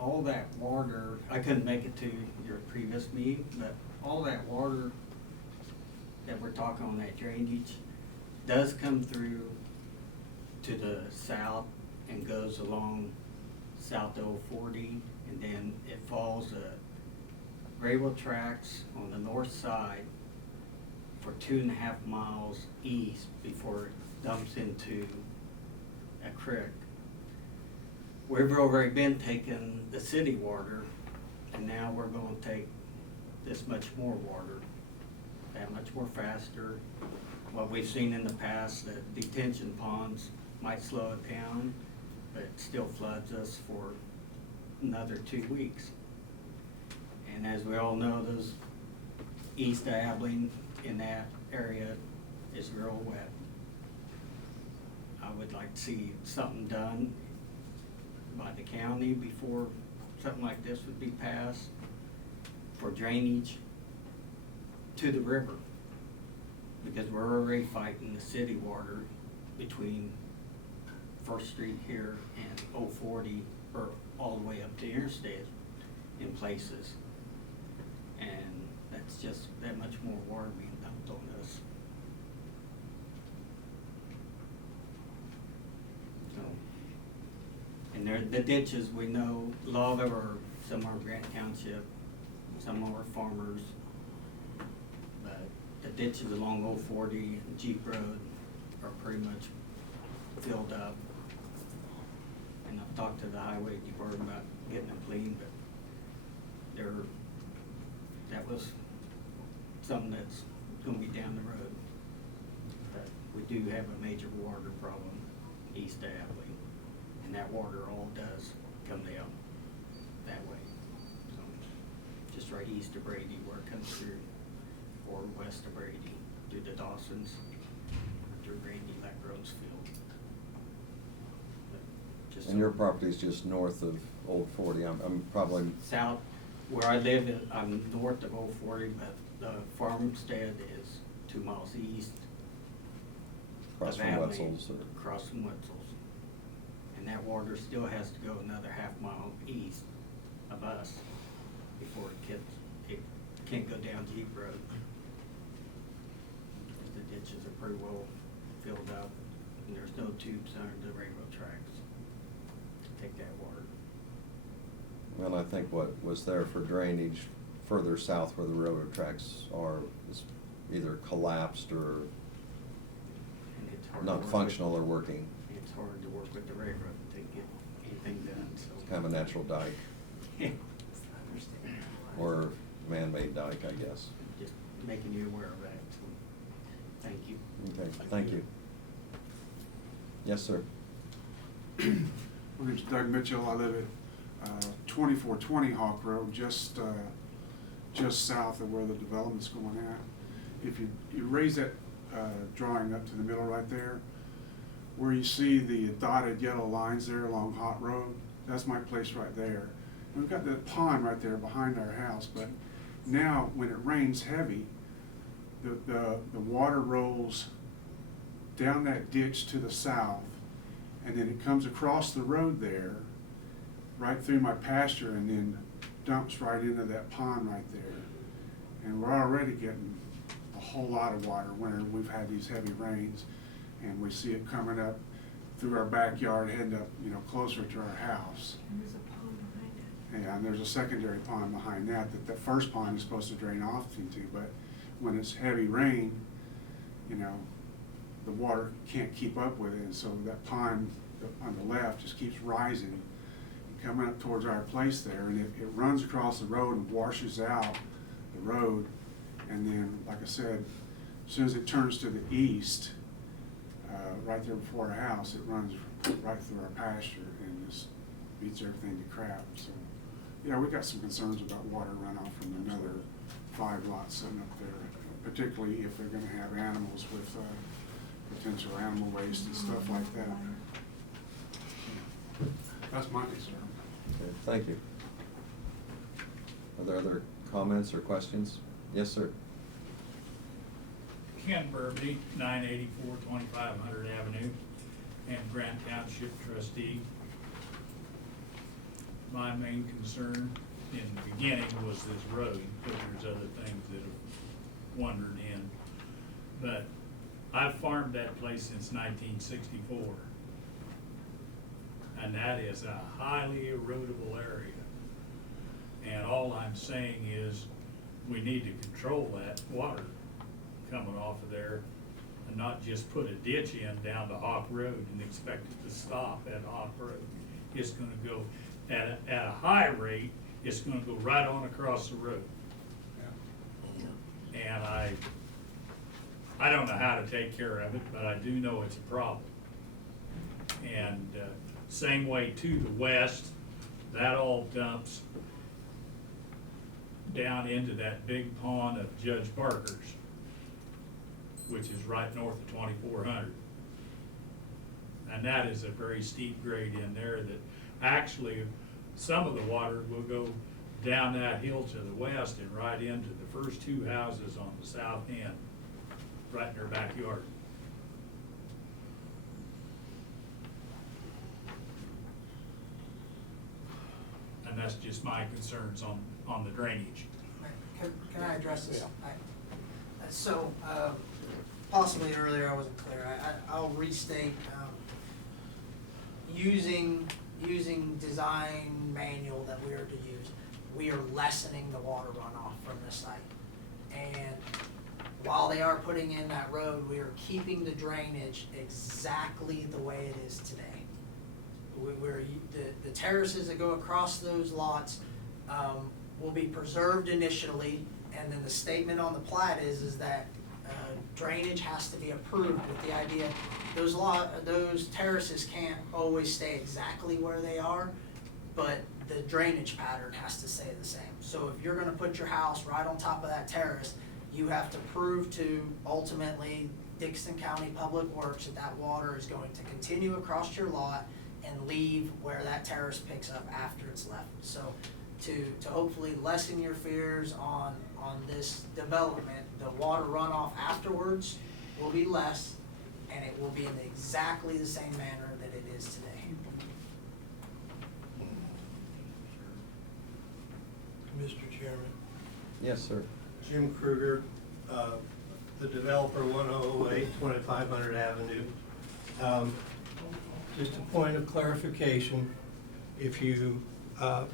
All that water, I couldn't make it to your previous meeting, but all that water that we're talking on, that drainage, does come through to the south and goes along south of Old 40, and then it falls railroad tracks on the north side for 2.5 miles east before it dumps into a creek. We've already been taking the city water, and now we're gonna take this much more water, that much more faster. What we've seen in the past, the detention ponds might slow it down, but it still floods us for another 2 weeks. And as we all know, those east of Abilene in that area is real wet. I would like to see something done by the county before something like this would be passed for drainage to the river. Because we're already fighting the city water between First Street here and 040, or all the way up to Interstate in places. And that's just that much more water being dumped on us. So, and there, the ditches, we know, a lot of them are, some are Grant Township, some are farmers. But the ditches along 040 and Jeep Road are pretty much filled up. And I've talked to the highway department about getting them clean, but that was something that's gonna be down the road. But we do have a major water problem east of Abilene, and that water all does come down that way. So, just right east of Brady where it comes through, or west of Brady, through the Dawsons, through Randy, like Rosefield. But just And your property's just north of Old 40. I'm probably, south, where I live, I'm north of 040, but the farmstead is 2 miles east. across of from Abilene, Wetzel's or, across from Wetzel's. And that water still has to go another 1/2 mile east of us before it can't go down Jeep Road. The ditches are pretty well filled up, and there's no tubes under the railroad tracks to take that water. well, I think what was there for drainage further south where the railroad tracks are is either collapsed or And it's hard to not work functional or with, working. it's hard to work with the railroad to get anything done, so. It's kind of a natural dike or man-made dike, I guess. Just making you aware of that, so, thank you. Okay, thank you. Yes, sir. My name's Doug Mitchell. I live at 2420 Hawk Road, just south of where the development's going at. If you raise that drawing up to the middle right there, where you see the dotted yellow lines there along Hot Road, that's my place right there. And we've got that pond right there behind our house, but now when it rains heavy, the water rolls down that ditch to the south, and then it comes across the road there, right through my pasture, and then dumps right into that pond right there. And we're already getting a whole lot of water when we've had these heavy rains, and we see it coming up through our backyard, heading up, closer to our house. And there's a pond behind it. Yeah, and there's a secondary pond behind that the first pond is supposed to drain off into, but when it's heavy rain, the water can't keep up with it, and so that pond on the left just keeps rising and coming up towards our place there, and it runs across the road and washes out the road, and then, like I said, as soon as it turns to the east, right there before our house, it runs right through our pasture and just beats everything to crap. So, yeah, we got some concerns about water runoff from another 5 lots sitting up there, particularly if they're gonna have animals with potential animal waste and stuff like that. That's my concern. Okay, thank you. Are there other comments or questions? Yes, sir. Ken Burbidge, 984 2500 Avenue, and Grant Township trustee. My main concern in the beginning was this road, but there's other things that have wandered in. But I've farmed that place since 1964. And that is a highly erodible area. And all I'm saying is, we need to control that water coming off of there and not just put a ditch in down to Hawk Road and expect it to stop at Hawk Road. It's gonna go, at a high rate, it's gonna go right on across the road. And I don't know how to take care of it, but I do know it's a problem. And same way to the west, that all dumps down into that big pond of Judge Barker's, which is right north of 2400. And that is a very steep grade in there that actually some of the water will go down that hill to the west and right into the first two houses on the south end, right in their backyard. And that's just my concerns on the drainage. Can I address this? So, possibly earlier I wasn't clear. I'll restate, using design manual that we are to use, we are lessening the water runoff from this site. And while they are putting in that road, we are keeping the drainage exactly the way it is today. The terraces that go across those lots will be preserved initially, and then the statement on the plat is that drainage has to be approved with the idea those terraces can't always stay exactly where they are, but the drainage pattern has to stay the same. So if you're gonna put your house right on top of that terrace, you have to prove to ultimately Dixon County Public Works that water is going to continue across your lot and leave where that terrace picks up after it's left. So to hopefully lessen your fears on this development, the water runoff afterwards will be less, and it will be in exactly the same manner that it is today. Mr. Chairman, Yes, sir. Jim Kruger, the developer, 1008 2500 Avenue. Just a point of clarification, if you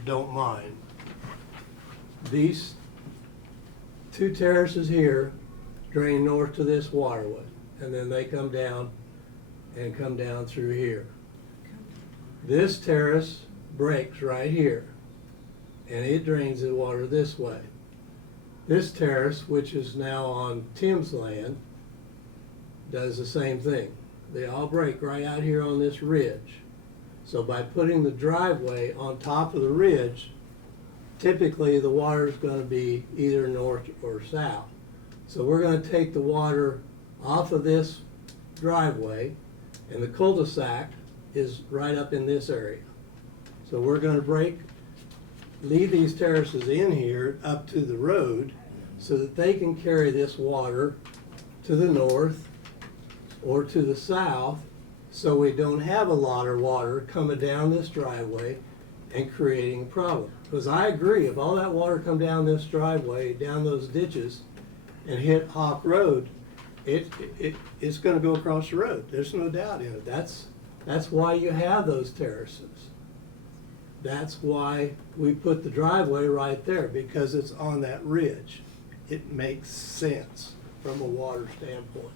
don't mind. These two terraces here drain north to this waterway, and then they come down and come down through here. This terrace breaks right here, and it drains the water this way. This terrace, which is now on Tim's land, does the same thing. They all break right out here on this ridge. So by putting the driveway on top of the ridge, typically the water is going to be either north or south. So we're going to take the water off of this driveway, and the cul-de-sac is right up in this area. So we're going to leave these terraces in here up to the road so that they can carry this water to the north or to the south, so we don't have a lot of water coming down this driveway and creating a problem. Because I agree, if all that water come down this driveway, down those ditches, and hit Hawk Road, it's gonna go across the road. There's no doubt in it. That's why you have those terraces. That's why we put the driveway right there, because it's on that ridge. It makes sense from a water standpoint.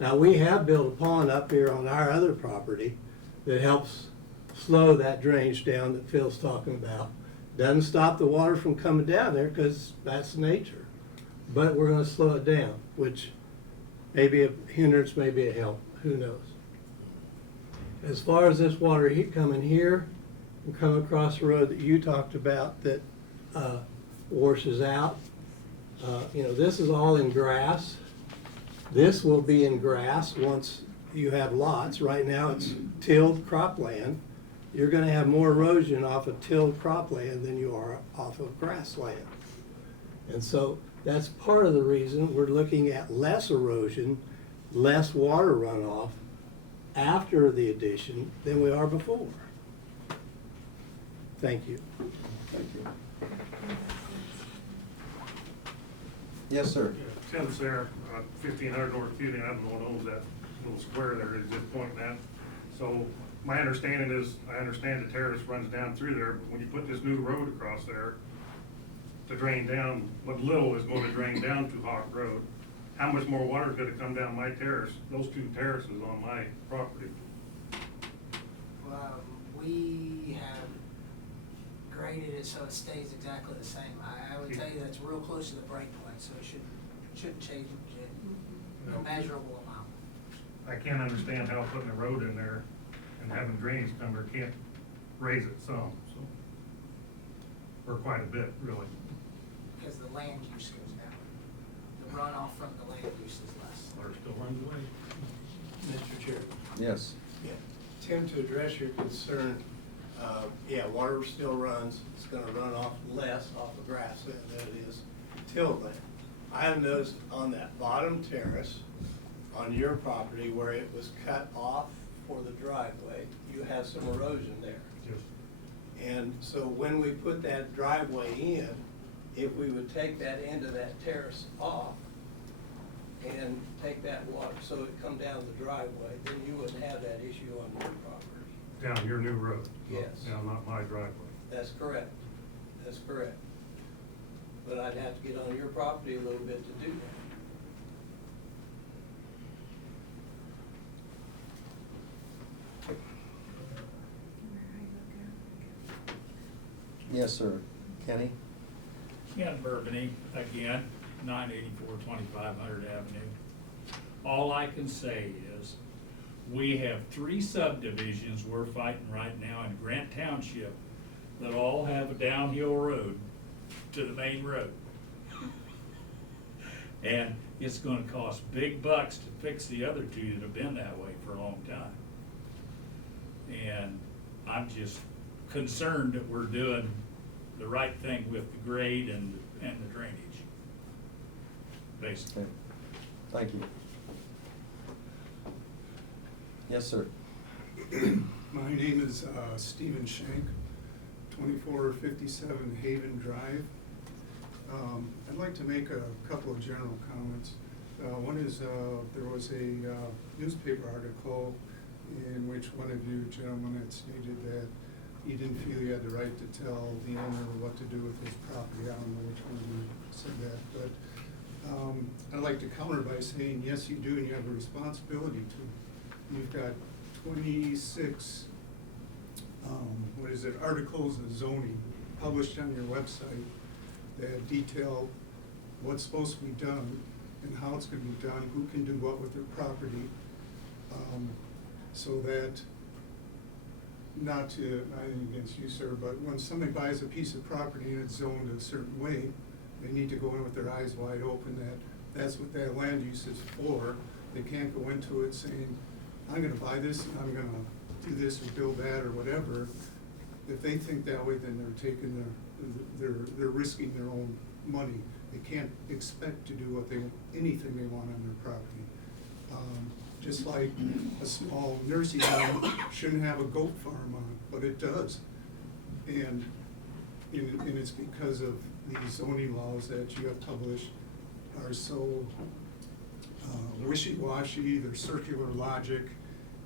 Now, we have built a pond up here on our other property that helps slow that drainage down that Phil's talking about. Doesn't stop the water from coming down there, because that's nature. But we're gonna slow it down, which may be a hindrance, may be a help, who knows. As far as this water coming here and coming across the road that you talked about that washes out, this is all in grass. This will be in grass once you have lots. Right now it's tilled cropland. You're gonna have more erosion off of tilled cropland than you are off of grassland. And so that's part of the reason we're looking at less erosion, less water runoff after the addition than we are before. Thank you. Thank you. Yes, sir. Tim Sayre, 1500 North Fielding, I'm the one who owns that little square there, is just pointing at. So my understanding is, I understand the terrace runs down through there, but when you put this new road across there to drain down, what little is gonna drain down to Hawk Road, how much more water is gonna come down my terrace, those two terraces on my property? We have graded it so it stays exactly the same. I would tell you that's real close to the break point, so it shouldn't change it a measurable amount. I can't understand how putting a road in there and having drainage come there can't raise it some, so. Or quite a bit, really. Because the land use goes down. The runoff from the land use is less. Water still runs away. Mr. Chair. Yes. Yeah, Tim, to address your concern, yeah, water still runs, it's gonna run off less off of grassland than it is tilled land. I have noticed on that bottom terrace, on your property where it was cut off for the driveway, you have some erosion there. Yes. And so when we put that driveway in, if we would take that end of that terrace off and take that water, so it come down the driveway, then you wouldn't have that issue on your property. Down your new road? Yes. No, not my driveway. That's correct. That's correct. But I'd have to get on your property a little bit to do that. Yes, sir. Kenny? Ken Burbany, again, 984 2500 Avenue. All I can say is, we have 3 subdivisions we're fighting right now in Grant Township that all have a downhill road to the main road. And it's gonna cost big bucks to fix the other 2 that have been that way for a long time. And I'm just concerned that we're doing the right thing with the grade and the drainage, basically. Okay. Thank you. Yes, sir. My name is Stephen Shank, 2457 Haven Drive. I'd like to make a couple of general comments. One is there was a newspaper article in which one of you gentlemen had stated that he didn't feel he had the right to tell the owner what to do with his property. I don't know which one of you said that, but I'd like to counter by saying, yes, you do, and you have a responsibility to. You've got 26, articles of zoning published on your website that detail what's supposed to be done and how it's gonna be done, who can do what with their property, so that, not to, nothing against you, sir, but when somebody buys a piece of property and it's zoned a certain way, they need to go in with their eyes wide open that that's what that land use is for. They can't go into it saying, I'm gonna buy this and I'm gonna do this or build that or whatever. If they think that way, then they're taking they're risking their own money. They can't expect to do anything they want on their property. Just like a small nursing home shouldn't have a goat farm on, but it does. And it's because of these zoning laws that you have published are so wishy-washy, they're circular logic,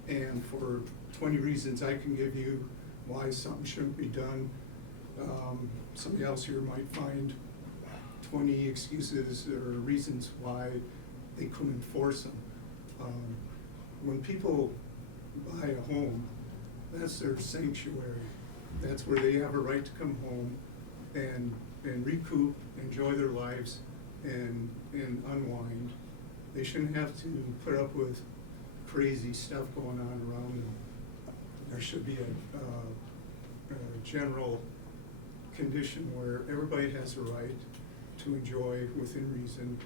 and for 20 reasons I can give you why something shouldn't be done. Somebody else here might find 20 excuses or reasons why they couldn't enforce them. When people buy a home, that's their sanctuary. That's where they have a right to come home and recoup, enjoy their lives, and unwind. They shouldn't have to put up with crazy stuff going on around them. There should be a general condition where everybody has a right to enjoy within reason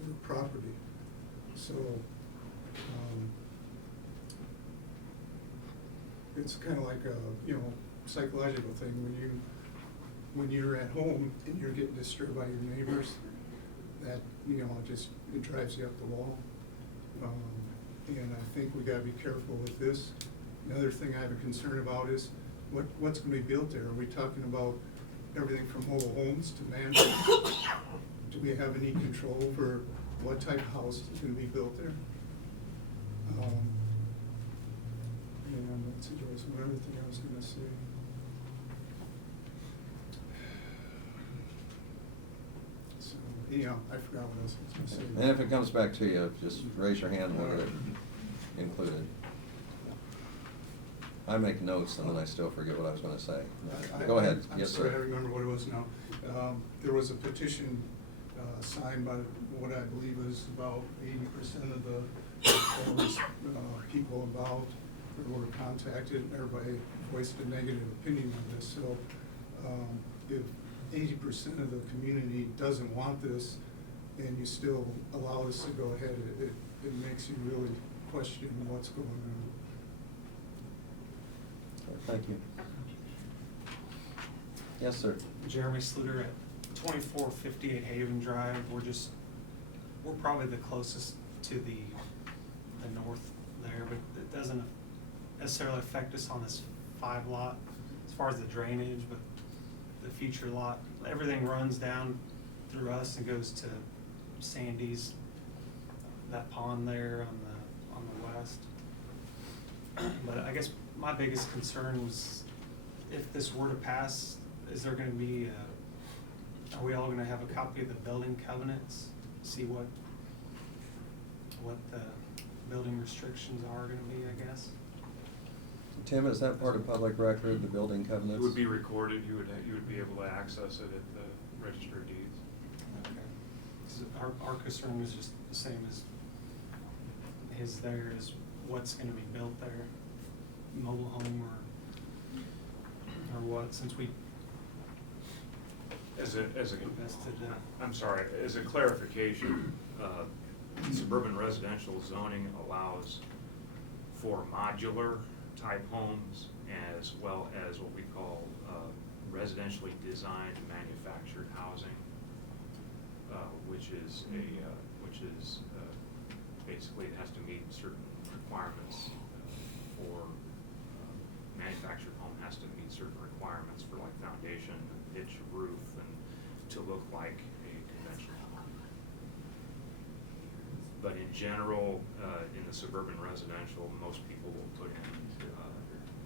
their property. So, it's kind of like a, psychological thing. When you're at home and you're getting disturbed by your neighbors, that, it drives you up the wall. And I think we gotta be careful with this. Another thing I have a concern about is what's gonna be built there. Are we talking about everything from mobile homes to mansions? Do we have any control over what type of house is gonna be built there? And on that situation, but everything I was gonna say. So, anyhow, I forgot what else I was gonna say. And if it comes back to you, just raise your hand with it included. I make notes and then I still forget what I was gonna say. Go ahead, yes, I'm sorry, I sir. remember what it was now. There was a petition signed by what I believe is about 80% of the people involved or were contacted, and everybody voiced a negative opinion on this. So if 80% of the community doesn't want this, and you still allow this to go ahead, it makes you really question what's going on. Thank you. Yes, sir. Jeremy Sluter at 2458 Haven Drive. We're probably the closest to the north there, but it doesn't necessarily affect us on this 5 lot as far as the drainage, but the future lot, everything runs down through us and goes to Sandy's, that pond there on the west. But I guess my biggest concern was if this were to pass, is there gonna be, are we all gonna have a copy of the building covenants? See what the building restrictions are gonna be, I guess? Tim, is that part of public record, the building covenants? It would be recorded, you would be able to access it at the Register of Deeds. Okay. 'Cause our concern is just the same as his there, is what's gonna be built there, mobile home or what, since we As a, invested in. I'm sorry, as a clarification, suburban residential zoning allows for modular type homes as well as what we call residentially designed manufactured housing, which is basically it has to meet certain requirements for manufactured home has to meet certain requirements for like foundation, pitch, roof, and to look like a conventional home. But in general, in the suburban residential, most people will put in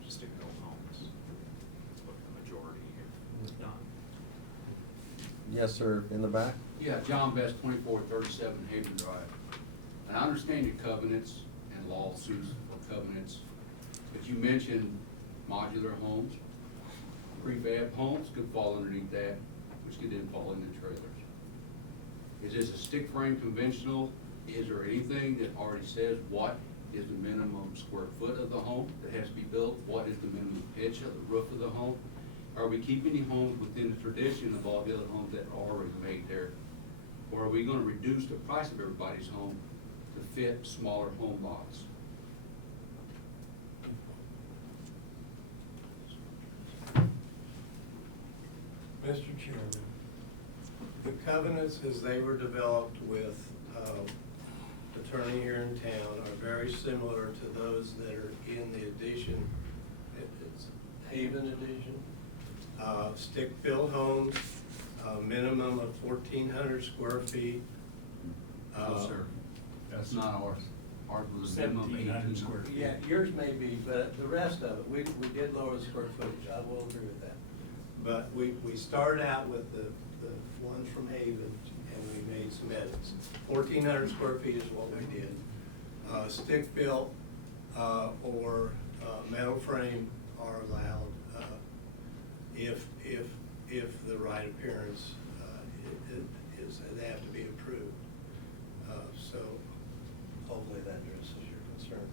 stick-built homes. That's what the majority have done. Yes, sir, in the back? Yeah, John Best, 2437 Haven Drive. And I understand your covenants and lawsuits for covenants, but you mentioned modular homes. Prefab homes could fall underneath that, which could then fall into trailers. Is this a stick frame conventional? Is there anything that already says what is the minimum square foot of the home that has to be built? What is the minimum pitch of the roof of the home? Are we keeping any homes within the tradition of all the other homes that are already made there? Or are we gonna reduce the price of everybody's home to fit smaller home lots? Mr. Chairman, the covenants as they were developed with attorney here in town are very similar to those that are in the edition. It's Haven edition. Stick-built homes, minimum of 1,400 square feet. No, sir. That's not ours. Ours was a minimum of 1,700 square 1,800. feet. Yeah, yours may be, but the rest of it, we did lower the square footage, I will agree with that. But we started out with the ones from Haven, and we made some edits. 1,400 square feet is what we did. Stick-built or metal frame are allowed if the right appearance is, they have to be approved. So hopefully that addresses your concern.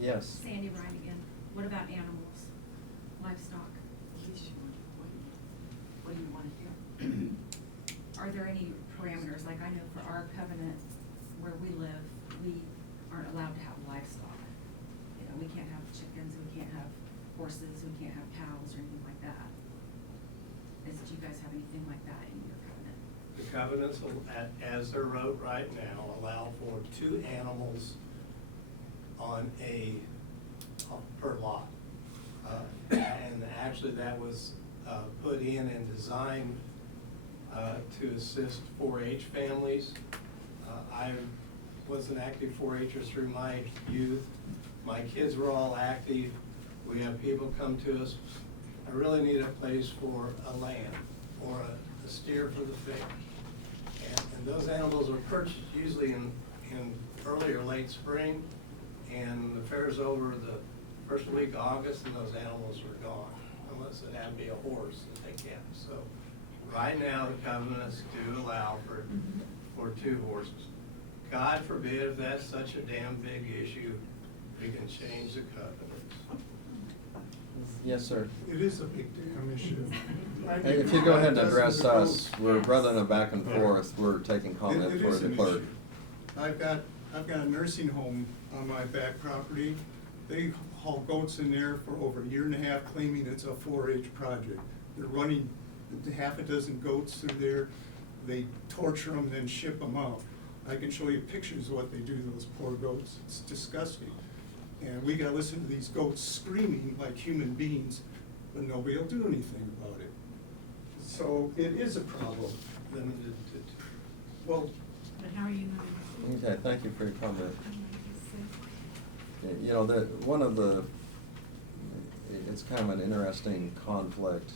Yes. Sandy Ryan again. What about animals, livestock? What do you want to do? Are there any parameters? Like I know for our covenant where we live, we aren't allowed to have livestock. You know, we can't have chickens, we can't have horses, we can't have cows or anything like that. Do you guys have anything like that in your covenant? The covenants, as they're wrote right now, allow for 2 animals on per lot. And actually that was put in and designed to assist 4-H families. was an active 4-H'er through my youth. My kids were all active. We have people come to us. I really need a place for a lamb or a steer for the fair. And those animals are purchased usually in early or late spring, and the fair's over the first week of August, and those animals are gone, unless it had to be a horse that they kept. So right now, the covenants do allow for 2 horses. God forbid if that's such a damn big issue, we can change the covenants. Yes, sir. It is a big damn issue. Hey, if you go ahead and address us, rather than back and forth, we're taking comment It for is the an clerk. issue. I've got a nursing home on my back property. They haul goats in there for over a year and a half, claiming it's a 4-H project. They're running half a dozen goats through there. They torture them, then ship them out. I can show you pictures of what they do to those poor goats. It's disgusting. And we gotta listen to these goats screaming like human beings, but nobody will do anything about it. So it is a problem. Well, But how are you moving? Okay, thank you for your comment. You know, it's kind of an interesting conflict,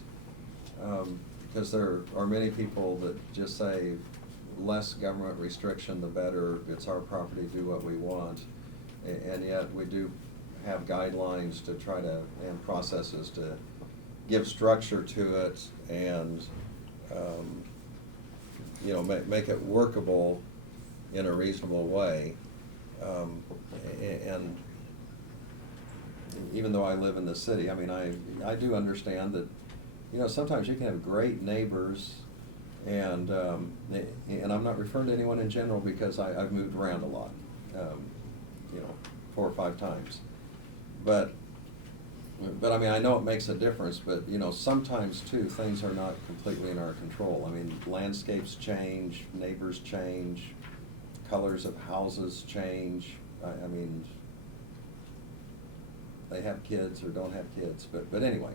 because there are many people that just say, less government restriction, the better, it's our property, do what we want. And yet, we do have guidelines to try to, and processes to give structure to it and, you know, make it workable in a reasonable way. And even though I live in the city, I mean, I do understand that, you know, sometimes you can have great neighbors, and I'm not referring to anyone in general because I've moved around a lot, you know, 4 or 5 times. But I mean, I know it makes a difference, but, you know, sometimes too, things are not completely in our control. I mean, landscapes change, neighbors change, colors of houses change. I mean, they have kids or don't have kids, but anyway.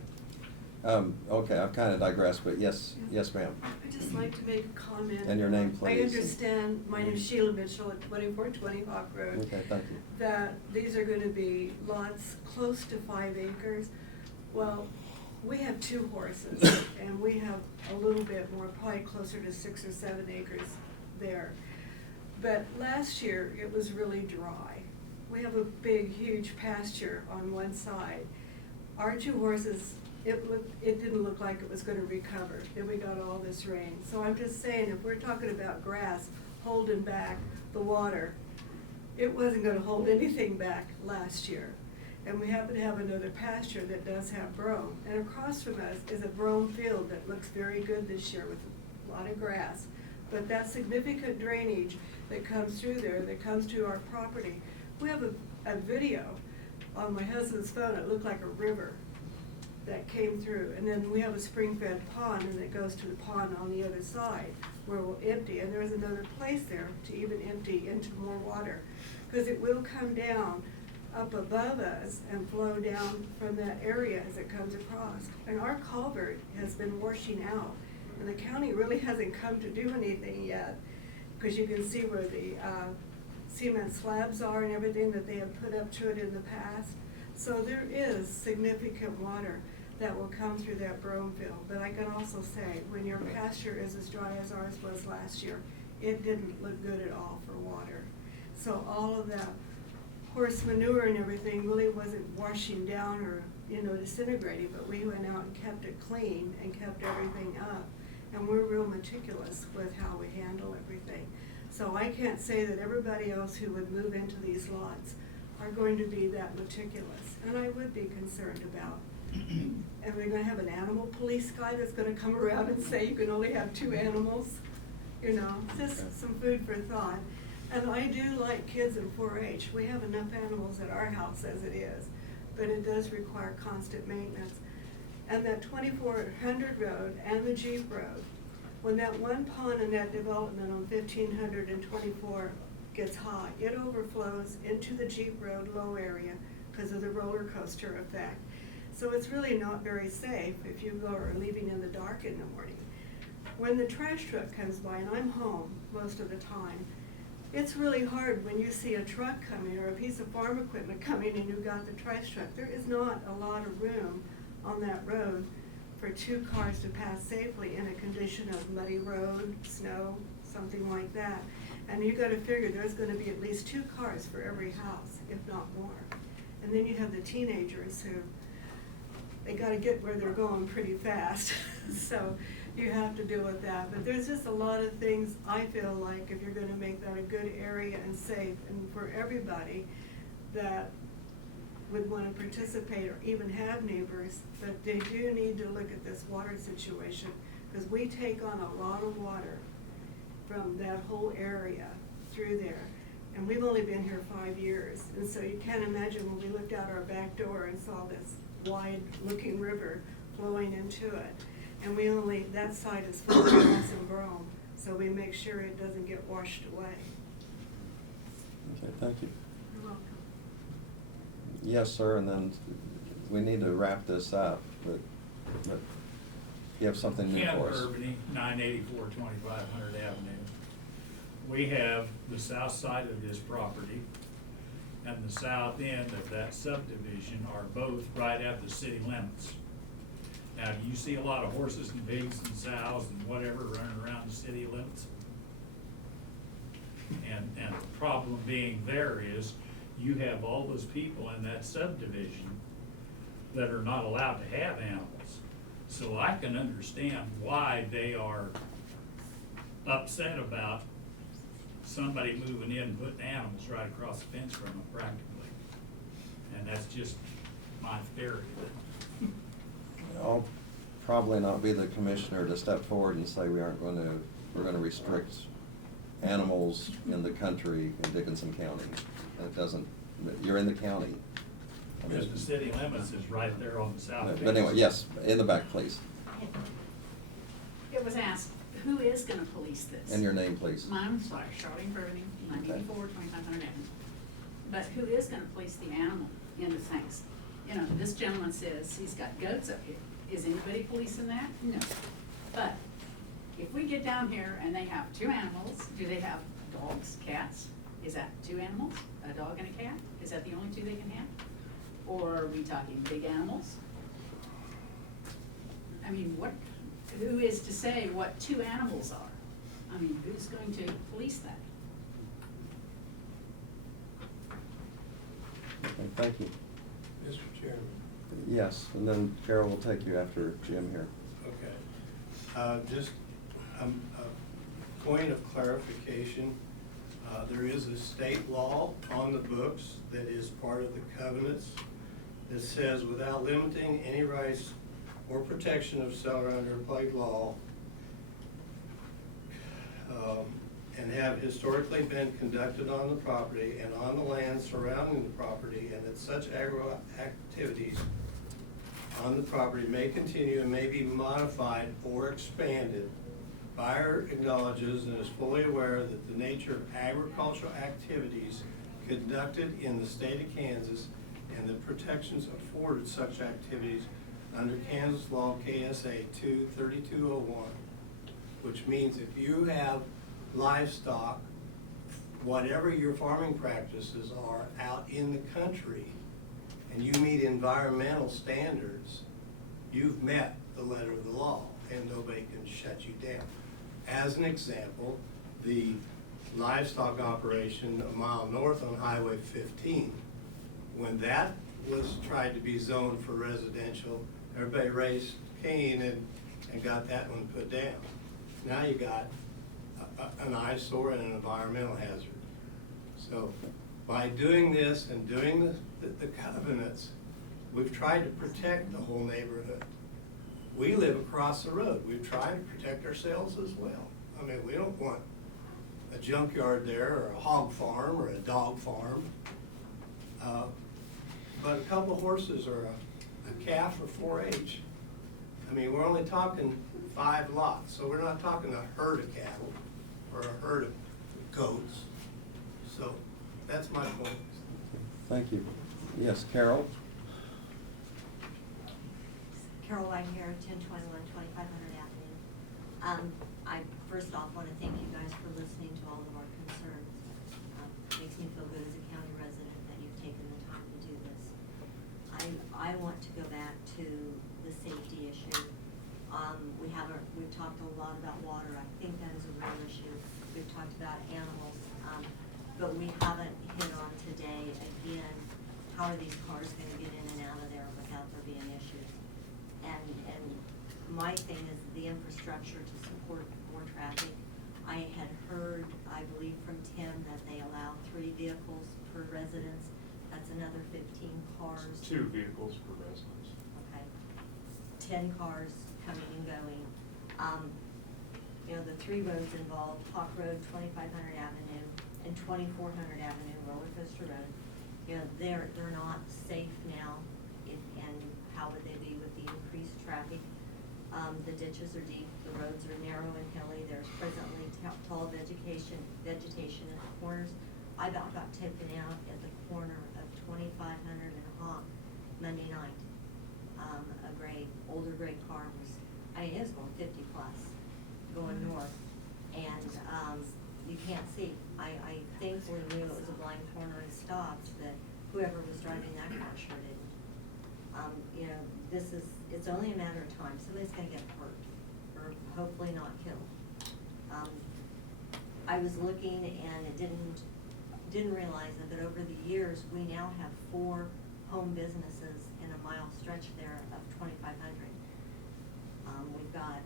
Okay, I've kind of digressed, but yes, ma'am. I'd just like to make a comment. And your name, please. I understand, my name's Sheila Mitchell at 2420 Hawk Road. Okay, thank you. That these are gonna be lots close to 5 acres. Well, we have 2 horses, and we have a little bit more, probably closer to 6 or 7 acres there. But last year, it was really dry. We have a big, huge pasture on one side. Our 2 horses, it didn't look like it was gonna recover. Then we got all this rain. So I'm just saying, if we're talking about grass holding back the water, it wasn't gonna hold anything back last year. And we happen to have another pasture that does have brome. And across from us is a brome field that looks very good this year with a lot of grass. But that significant drainage that comes through there, that comes to our property, we have a video on my husband's phone. It looked like a river that came through. And then we have a spring-fed pond, and it goes to the pond on the other side where we'll empty. And there's another place there to even empty into more water, because it will come down up above us and flow down from that area as it comes across. And our culvert has been washing out, and the county really hasn't come to do anything yet, because you can see where the cement slabs are and everything that they have put up to it in the past. So there is significant water that will come through that brome field. But I can also say, when your pasture is as dry as ours was last year, it didn't look good at all for water. So all of that horse manure and everything really wasn't washing down or, you know, disintegrating, but we went out and kept it clean and kept everything up. And we're real meticulous with how we handle everything. So I can't say that everybody else who would move into these lots are going to be that meticulous, and I would be concerned about. And we're gonna have an animal police guy that's gonna come around and say you can only have 2 animals, you know, just some food for thought. And I do like kids in 4-H. We have enough animals at our house as it is, but it does require constant maintenance. And that 2400 road and the Jeep road, when that one pond in that development on 1500 and 24 gets high, it overflows into the Jeep road low area because of the roller coaster effect. So it's really not very safe if you go or leaving in the dark in the morning. When the trash truck comes by, and I'm home most of the time, it's really hard when you see a truck coming or a piece of farm equipment coming and you've got the trash truck. There is not a lot of room on that road for two cars to pass safely in a condition of muddy road, snow, something like that. And you gotta figure there's gonna be at least two cars for every house, if not more. And then you have the teenagers who, they gotta get where they're going pretty fast. So you have to deal with that. But there's just a lot of things, I feel like, if you're gonna make that a good area and safe, and for everybody that would wanna participate or even have neighbors, but they do need to look at this water situation, because we take on a lot of water from that whole area through there. And we've only been here 5 years, and so you can't imagine when we looked out our back door and saw this wide-looking river flowing into it. And we only, that side is full of moss and brome, so we make sure it doesn't get washed away. Okay, thank you. You're welcome. Yes, sir, and then we need to wrap this up, but you have something new Ken for us. Urbany, 984 2500 Avenue. We have the south side of this property and the south end of that subdivision are both right at the city limits. Now, do you see a lot of horses and pigs and sows and whatever running around the city limits? And the problem being there is you have all those people in that subdivision that are not allowed to have animals. So I can understand why they are upset about somebody moving in and putting animals right across the fence from them practically. And that's just my theory. I'll probably not be the commissioner to step forward and say we're gonna restrict animals in the country in Dickinson County. That doesn't, you're in the county. I mean, Because the city limits is right there on the south fence. But anyway, yes, in the back, please. It was asked, who is gonna police this? And your name, please. I'm sorry, Charlene Burbank, 984 2500 Avenue. But who is gonna police the animal in the things? You know, this gentleman says he's got goats up here. Is anybody policing that? No. But if we get down here and they have two animals, do they have dogs, cats? Is that two animals, a dog and a cat? Is that the only two they can have? Or are we talking big animals? I mean, who is to say what two animals are? I mean, who's going to police that? Okay, thank you. Mr. Chairman. Yes, and then Carol will take you after Jim here. Okay. Just a point of clarification. There is a state law on the books that is part of the covenants that says without limiting any rights or protection of seller under applied law, and have historically been conducted on the property and on the land surrounding the property, and that such agro activities on the property may continue and may be modified or expanded. Buyer acknowledges and is fully aware that the nature of agricultural activities conducted in the state of Kansas and the protections afforded such activities under Kansas law KSA 23201, which means if you have livestock, whatever your farming practices are out in the country, and you meet environmental standards, you've met the letter of the law and nobody can shut you down. As an example, the livestock operation a mile north on Highway 15, when that was tried to be zoned for residential, everybody raised Cain and got that one put down. Now you got an eyesore and an environmental hazard. So by doing this and doing the covenants, we've tried to protect the whole neighborhood. We live across the road. We've tried to protect ourselves as well. I mean, we don't want a junkyard there or a hog farm or a dog farm. But a couple of horses or a calf or 4-H, I mean, we're only talking 5 lots. So we're not talking a herd of cattle or a herd of goats. So that's my point. Thank you. Yes, Carol? Caroline here, 1021 2500 Avenue. I first off want to thank you guys for listening to all of our concerns. makes me feel good as a county resident that you've taken the time to do this. I want to go back to the safety issue. We've talked a lot about water. I think that is a real issue. We've talked about animals, but we haven't hit on today, again, how are these cars gonna get in and out of there without there being issues? And my thing is the infrastructure to support more traffic. I had heard, I believe from Tim, that they allow 3 vehicles per residence. That's another 15 cars. 2 vehicles per residence. Okay. 10 cars coming and going. You know, the 3 roads involved, Hawk Road, 2500 Avenue, and 2400 Avenue, Roller Coaster Road. You know, they're not safe now, and how would they be with the increased traffic? The ditches are deep, the roads are narrow and hilly, there's presently tall vegetation in the corners. I about got taken out at the corner of 2500 and Hawk Monday night. Older gray car was, it was going 50 plus, going north, and you can't see. I thankfully knew it was a blind corner and stopped, that whoever was driving that car sure didn't. You know, it's only a matter of time. Somebody's gonna get hurt, or hopefully not killed. I was looking and it didn't realize it, but over the years, we now have 4 home businesses in a mile stretch there of 2500. We've got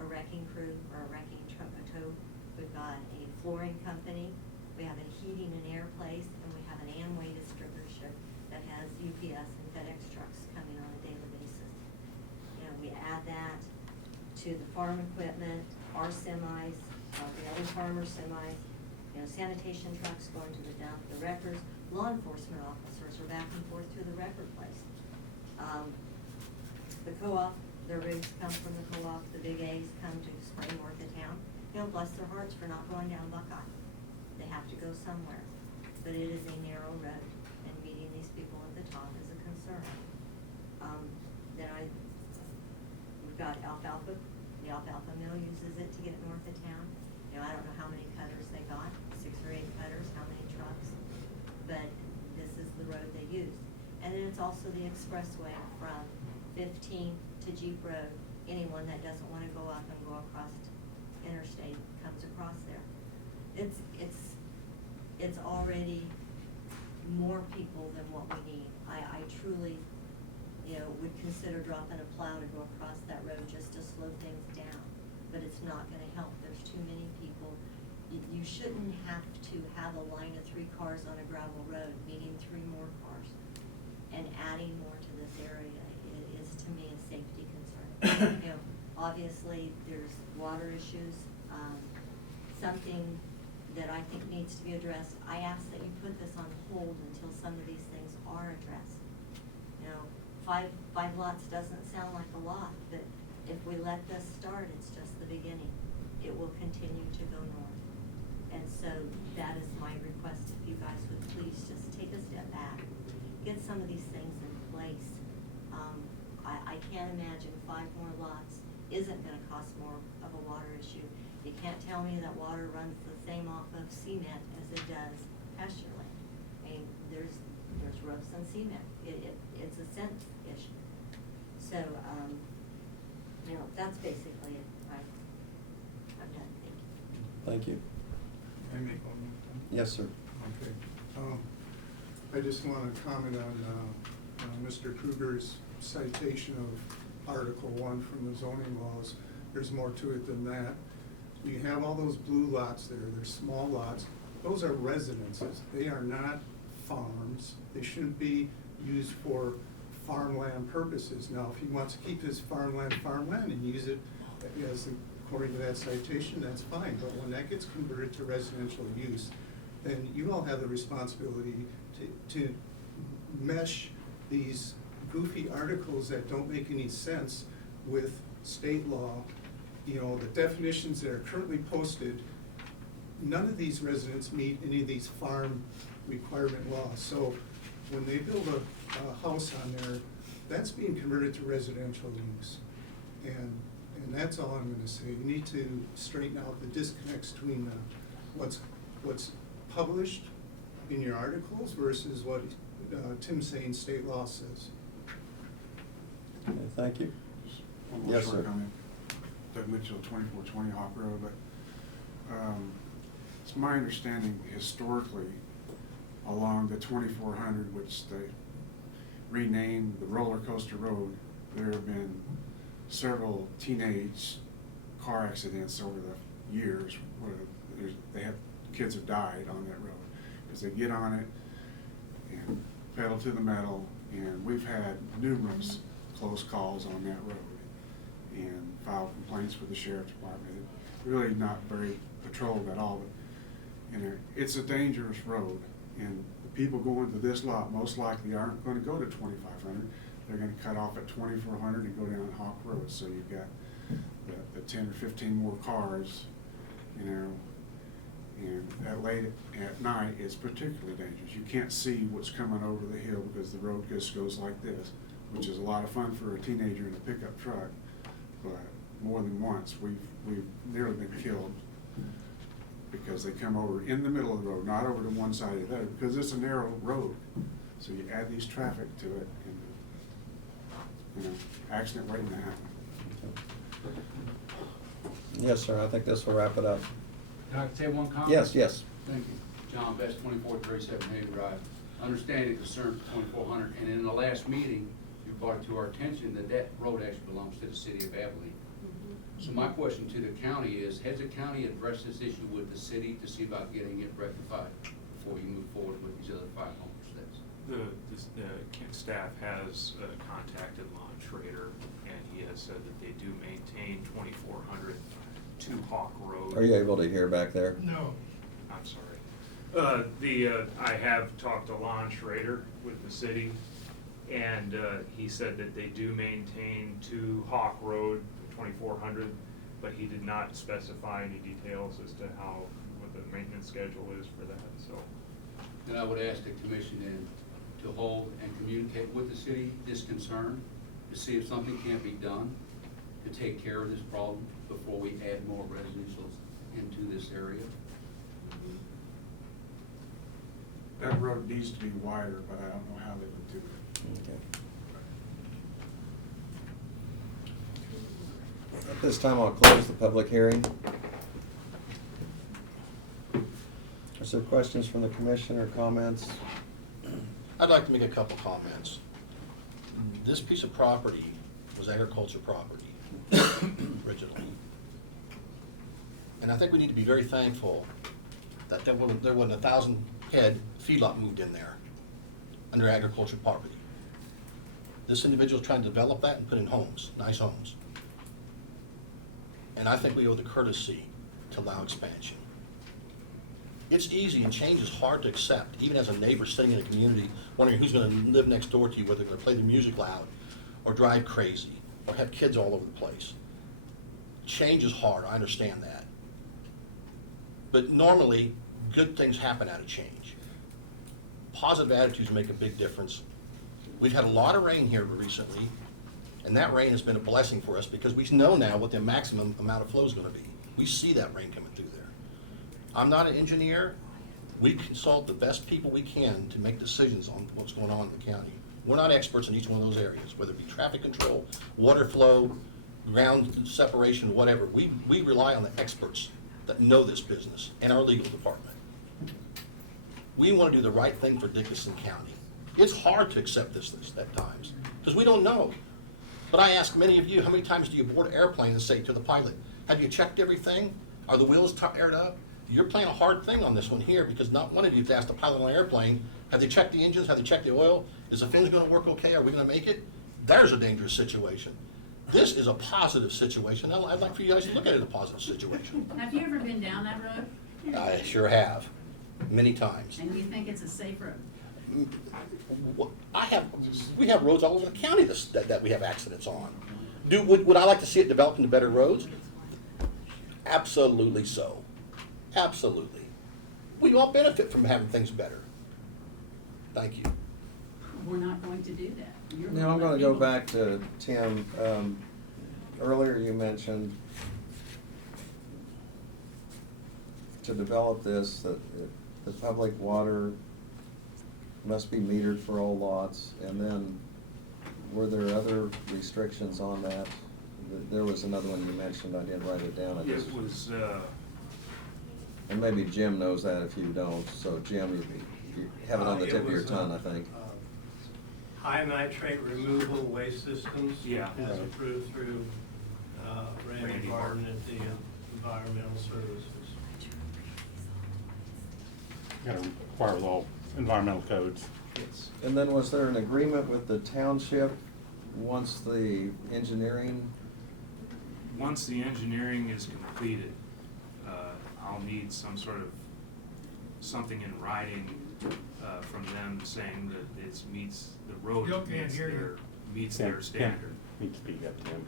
a wrecking crew, or a wrecking tow. We've got a flooring company. We have a heating and air place, and we have an Amway distributorship that has UPS and FedEx trucks coming on a daily basis. You know, we add that to the farm equipment, our semis, the other farmer semis, you know, sanitation trucks going to the dump, the wreckers, law enforcement officers are back and forth to the wrecker place. The co-op, their rigs come from the co-op, the big A's come to spray north of town. You know, bless their hearts for not going down Buckeye. They have to go somewhere, but it is a narrow road, and meeting these people at the top is a concern. We've got alfalfa. The alfalfa mill uses it to get north of town. You know, I don't know how many cutters they got, 6 or 8 cutters, how many trucks, but this is the road they use. And then it's also the expressway from 15 to Jeep Road. Anyone that doesn't want to go up and go across interstate comes across there. It's already more people than what we need. I truly, you know, would consider dropping a plow to go across that road just to slow things down, but it's not gonna help. There's too many people. You shouldn't have to have a line of 3 cars on a gravel road, meaning 3 more cars. And adding more to this area is to me a safety concern. You know, obviously, there's water issues, something that I think needs to be addressed. I ask that you put this on hold until some of these things are addressed. You know, 5 lots doesn't sound like a lot, but if we let this start, it's just the beginning. It will continue to go north. And so that is my request, if you guys would please just take a step back, get some of these things in place. I can't imagine 5 more lots isn't gonna cost more of a water issue. You can't tell me that water runs the same off of cement as it does pasture land. I mean, there's roofs and cement. It's a sense issue. So, you know, that's basically it. I'm done, thank you. Thank you. Can I make one more time? Yes, sir. Okay. I just want to comment on Mr. Kruger's citation of Article 1 from the zoning laws. There's more to it than that. You have all those blue lots there. They're small lots. Those are residences. They are not farms. They shouldn't be used for farmland purposes. Now, if he wants to keep his farmland and use it as according to that citation, that's fine. But when that gets converted to residential use, then you all have the responsibility to mesh these goofy articles that don't make any sense with state law. You know, the definitions that are currently posted, none of these residents meet any of these farm requirement laws. So when they build a house on there, that's being converted to residential use. And that's all I'm gonna say. You need to straighten out the disconnects between what's published in your articles versus what Tim's saying state law says. Okay, thank you. One more Yes, short sir. comment. Doug Mitchell, 2420 Hawk Road, but it's my understanding historically along the 2400, which they renamed the Roller Coaster Road, there have been several teenage car accidents over the years where kids have died on that road because they get on it and pedal to the metal, and we've had numerous close calls on that road and filed complaints with the sheriff's department. Really not very patrolled at all, but it's a dangerous road, and the people going to this lot most likely aren't going to go to 2500. They're going to cut off at 2400 and go down Hawk Road. So you've got the 10 or 15 more cars, you know, and that late at night is particularly dangerous. You can't see what's coming over the hill because the road just goes like this, which is a lot of fun for a teenager in a pickup truck. But more than once, we've nearly been killed because they come over in the middle of the road, not over to one side or the other, because it's a narrow road. So you add these traffic to it, and you know, accident waiting to happen. Yes, sir, I think this will wrap it up. Can I say one comment? Yes, yes. Thank you. John Best, 2437 Haven Drive. Understanding concern for 2400, and in the last meeting, you brought it to our attention that that road actually belongs to the city of Abilene. So my question to the county is, has the county addressed this issue with the city to see about getting it rectified before you move forward with these other 5 homesteads? The staff has contacted Lon Schrader, and he has said that they do maintain 2400 to Hawk Road. Are you able to hear back there? No. I'm sorry. I have talked to Lon Schrader with the city, and he said that they do maintain to Hawk Road 2400, but he did not specify any details as to what the maintenance schedule is for that. So, Then I would ask the commission then to hold and communicate with the city this concern to see if something can be done to take care of this problem before we add more residential into this area. That road needs to be wider, but I don't know how they would do it. Okay. At this time, I'll close the public hearing. Is there questions from the commission or comments? I'd like to make a couple comments. This piece of property was agriculture property originally. And I think we need to be very thankful that there wasn't 1,000 head feedlot moved in there under agriculture property. This individual's trying to develop that and put in homes, nice homes. And I think we owe the courtesy to allow expansion. It's easy, and change is hard to accept, even as a neighbor sitting in a community wondering who's gonna live next door to you, whether they're gonna play the music loud or drive crazy or have kids all over the place. Change is hard, I understand that. But normally, good things happen out of change. Positive attitudes make a big difference. We've had a lot of rain here recently, and that rain has been a blessing for us because we know now what the maximum amount of flow is gonna be. We see that rain coming through there. I'm not an engineer. We consult the best people we can to make decisions on what's going on in the county. We're not experts in each one of those areas, whether it be traffic control, water flow, ground separation, whatever. We rely on the experts that know this business and our legal department. We want to do the right thing for Dickinson County. It's hard to accept this at times because we don't know. But I ask many of you, how many times do you board an airplane and say to the pilot, have you checked everything? Are the wheels tired up? You're playing a hard thing on this one here because not one of you has asked the pilot on an airplane, have they checked the engines? Have they checked the oil? Is the fins gonna work okay? Are we gonna make it? There's a dangerous situation. This is a positive situation. I'd like for you guys to look at it as a positive situation. Have you ever been down that road? I sure have, many times. And you think it's a safe road? We have roads all over the county that we have accidents on. Would I like to see it developed into better roads? Absolutely so. Absolutely. We all benefit from having things better. Thank you. We're not going to do that. You're Now, I'm let gonna go people- back to Tim. Earlier you mentioned to develop this, that the public water must be metered for all lots, and then, were there other restrictions on that? There was another one you mentioned, I didn't write it down. I just- It was, And maybe Jim knows that if you don't, so Jim, you have it on the tip of your tongue, I think. High nitrate removal waste systems. Yeah. As approved through, Randy Randy Martin Martin. at the Environmental Services. Gotta require with all environmental codes. yes. And then was there an agreement with the township once the engineering? Once the engineering is completed, I'll need some sort of, something in writing, from them saying that it meets, the road Still can't meets hear you. their, meets their standard. Need to speak up to him.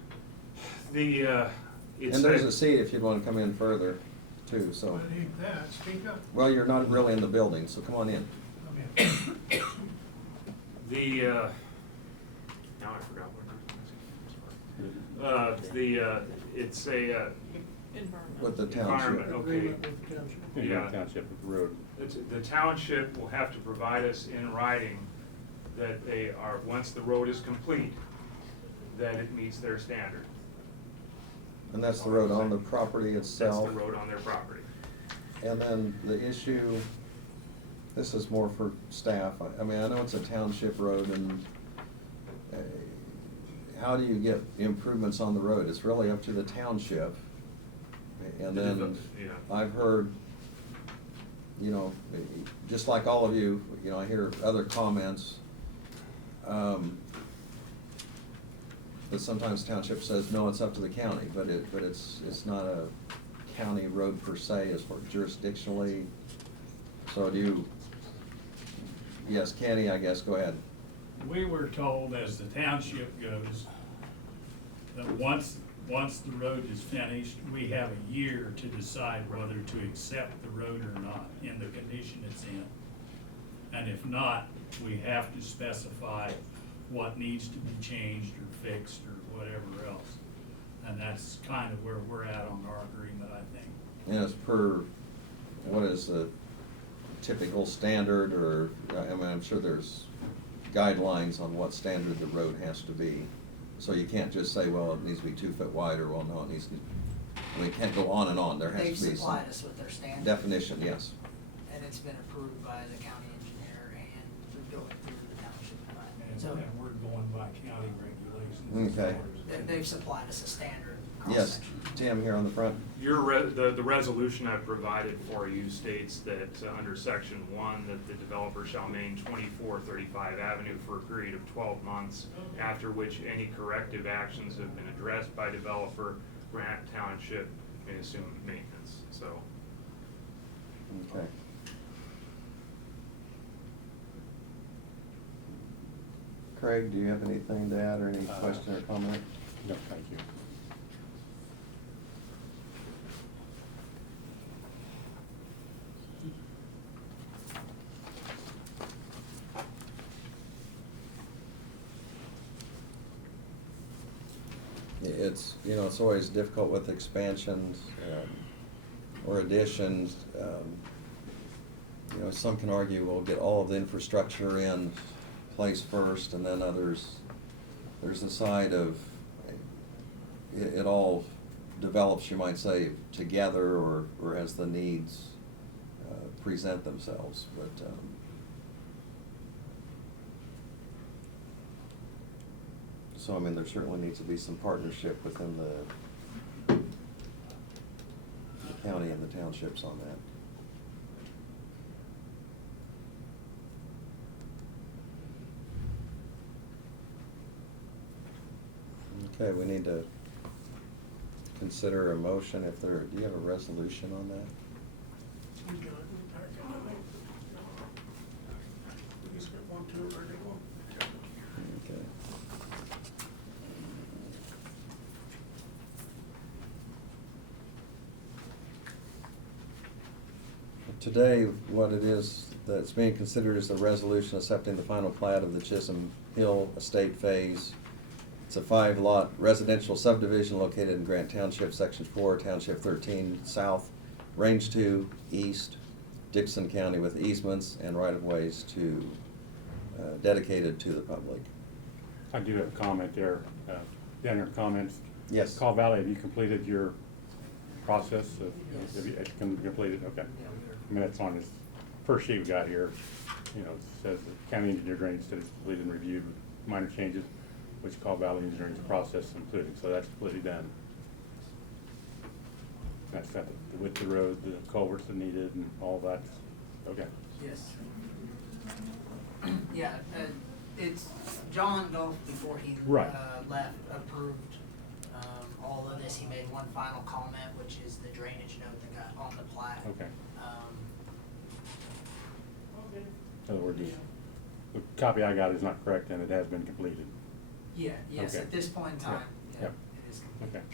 It's And there's a- a seat if you'd wanna come in further, too, so. What ain't that? Speak up. Well, you're not really in the building, so come on in. Come in. Now I forgot what I was asking. It's a, Environmental. With the township. environment, okay. Agreement with the township. Yeah. Township with the road. The township will have to provide us in writing that they are, once the road is complete, that it meets their standard. And that's the road on the property That's itself. the road on their property. And then the issue, this is more for staff, I mean, I know it's a township road, and how do you get improvements on the road? It's really up to the township. And then, Yeah. I've heard, you know, just like all of you, you know, I hear other comments. But sometimes township says, no, it's up to the county, but it's not a county road per se as far jurisdictionally. So do you, yes, Kenny, I guess, go ahead. We were told, as the township goes, that once the road is finished, we have a year to decide whether to accept the road or not in the condition it's in. And if not, we have to specify what needs to be changed or fixed or whatever else. And that's kind of where we're at on our agreement, I think. And it's per, what is the typical standard, or, I mean, I'm sure there's guidelines on what standard the road has to be. So you can't just say, well, it needs to be 2 foot wide, or, well, no, it needs to, I mean, it can't go on and on, there has They've to be some supplied us with their standard. definition, yes. And it's been approved by the county engineer and going through the township. And So we're going by county regulations. Okay. they've supplied us a standard Yes, cross-section. Tim here on the front. The resolution I provided for you states that under section 1, that the developer shall maintain 2435 Avenue for a period of 12 months, after which any corrective actions have been addressed by developer, Grant Township may assume maintenance, so. Okay. Craig, do you have anything to add, or any question or comment? No, thank you. It's, you know, it's always difficult with expansions, or additions. You know, some can argue, we'll get all of the infrastructure in place first, and then others, there's the side of, it all develops, you might say, together, or as the needs present themselves, but, so, I mean, there certainly needs to be some partnership within the county and the townships on that. Okay, we need to consider a motion if there, do you have a resolution on that? He's got it in the packet, I think. We just got one, two, ready to go. Okay. Today, what it is that's being considered is the resolution accepting the final plat of the Chisholm Hill Estate Phase. It's a 5-lot residential subdivision located in Grant Township, Section 4, Township 13, South, Range 2, East, Dixon County, with easements and right-of-ways to dedicated to the public. I do have a comment there. Down your comments. Yes. Call Valley, have you completed your process? Have you completed? Okay. I mean, that's on this first sheet we got here. You know, it says the county engineer drainage study is completed and reviewed with minor changes, which Call Valley Engineering's process including. So that's completely done. That's got the width of the road, the culverts that needed, and all that. Okay. Yes. Yeah, it's, John Dolph, before he Right. Left, approved all of this. He made one final comment, which is the drainage note that got on the plat. Okay. Um, In other words, the copy I got is not correct and it has been completed. Yeah, yes, Okay. at this point in time, yeah, Yep. it is complete. Okay.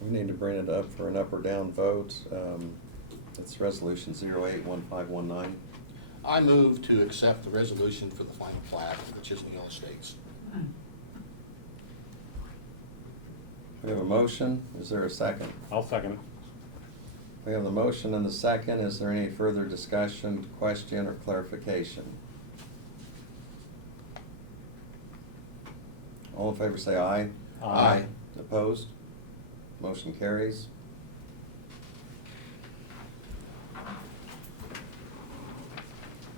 We need to bring it up for an up or down vote. It's resolution 081519. I move to accept the resolution for the final plat of the Chisholm Hill Estates. We have a motion. Is there a second? I'll second it. We have the motion and the second. Is there any further discussion, question, or clarification? All in favor say aye. Aye. Opposed? Motion carries.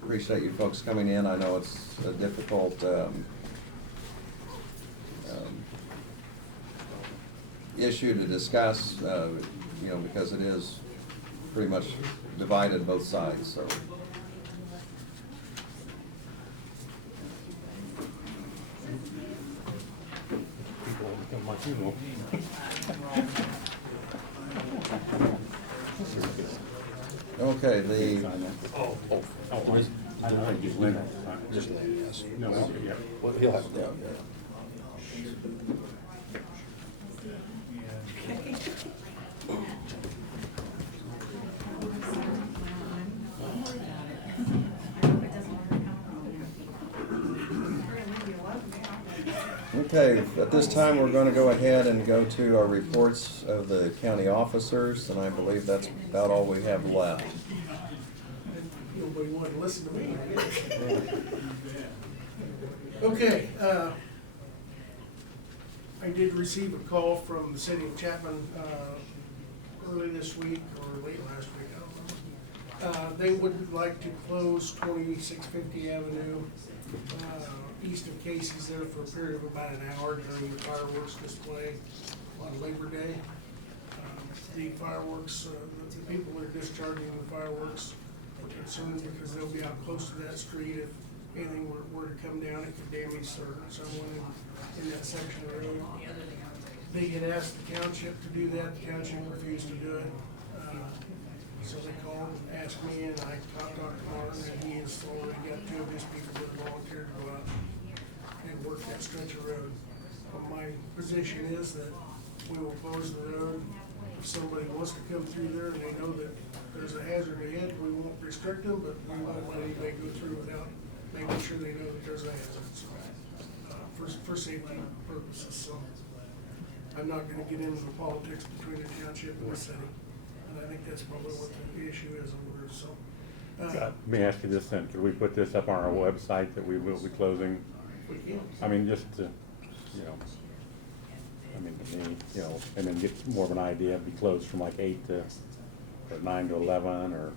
Appreciate you folks coming in. I know it's a difficult issue to discuss, you know, because it is pretty much divided both sides, so. People become my funeral. Okay, the, Oh, I don't think just Lynn. Just Lynn, yes. No, yeah. Well, he'll have to. okay, at this time, we're gonna go ahead and go to our reports of the county officers, and I believe that's about all we have left. Nobody wanted to listen to me. Okay, I did receive a call from the city of Chapman, early this week or late last week, I don't know. They would like to close 2650 Avenue, east of Casey's there for a period of about an hour during the fireworks display on Labor Day. The fireworks, the people that are discharging the fireworks are concerned because they'll be out close to that street. If anything were to come down, it could damage someone in that section of the road. They had asked the township to do that, the township refused to do it. So they called and asked me, and I talked to Martin, and he has already got two of his people that volunteered to go out and work that stretch of road. But my position is that we will close the road. If somebody wants to come through there and they know that there's a hazard ahead, we won't restrict them, but we won't let anybody go through without making sure they know that there's a hazard, so, for safety purposes, so. I'm not gonna get into the politics between the township and the city, and I think that's probably what the issue is over there, so. Let me ask you this then, could we put this up on our website that we will be closing? We can. I mean, just to, you know, I mean, to me, you know, and then get more of an idea, be closed from like 8 to, or 9 to 11, or,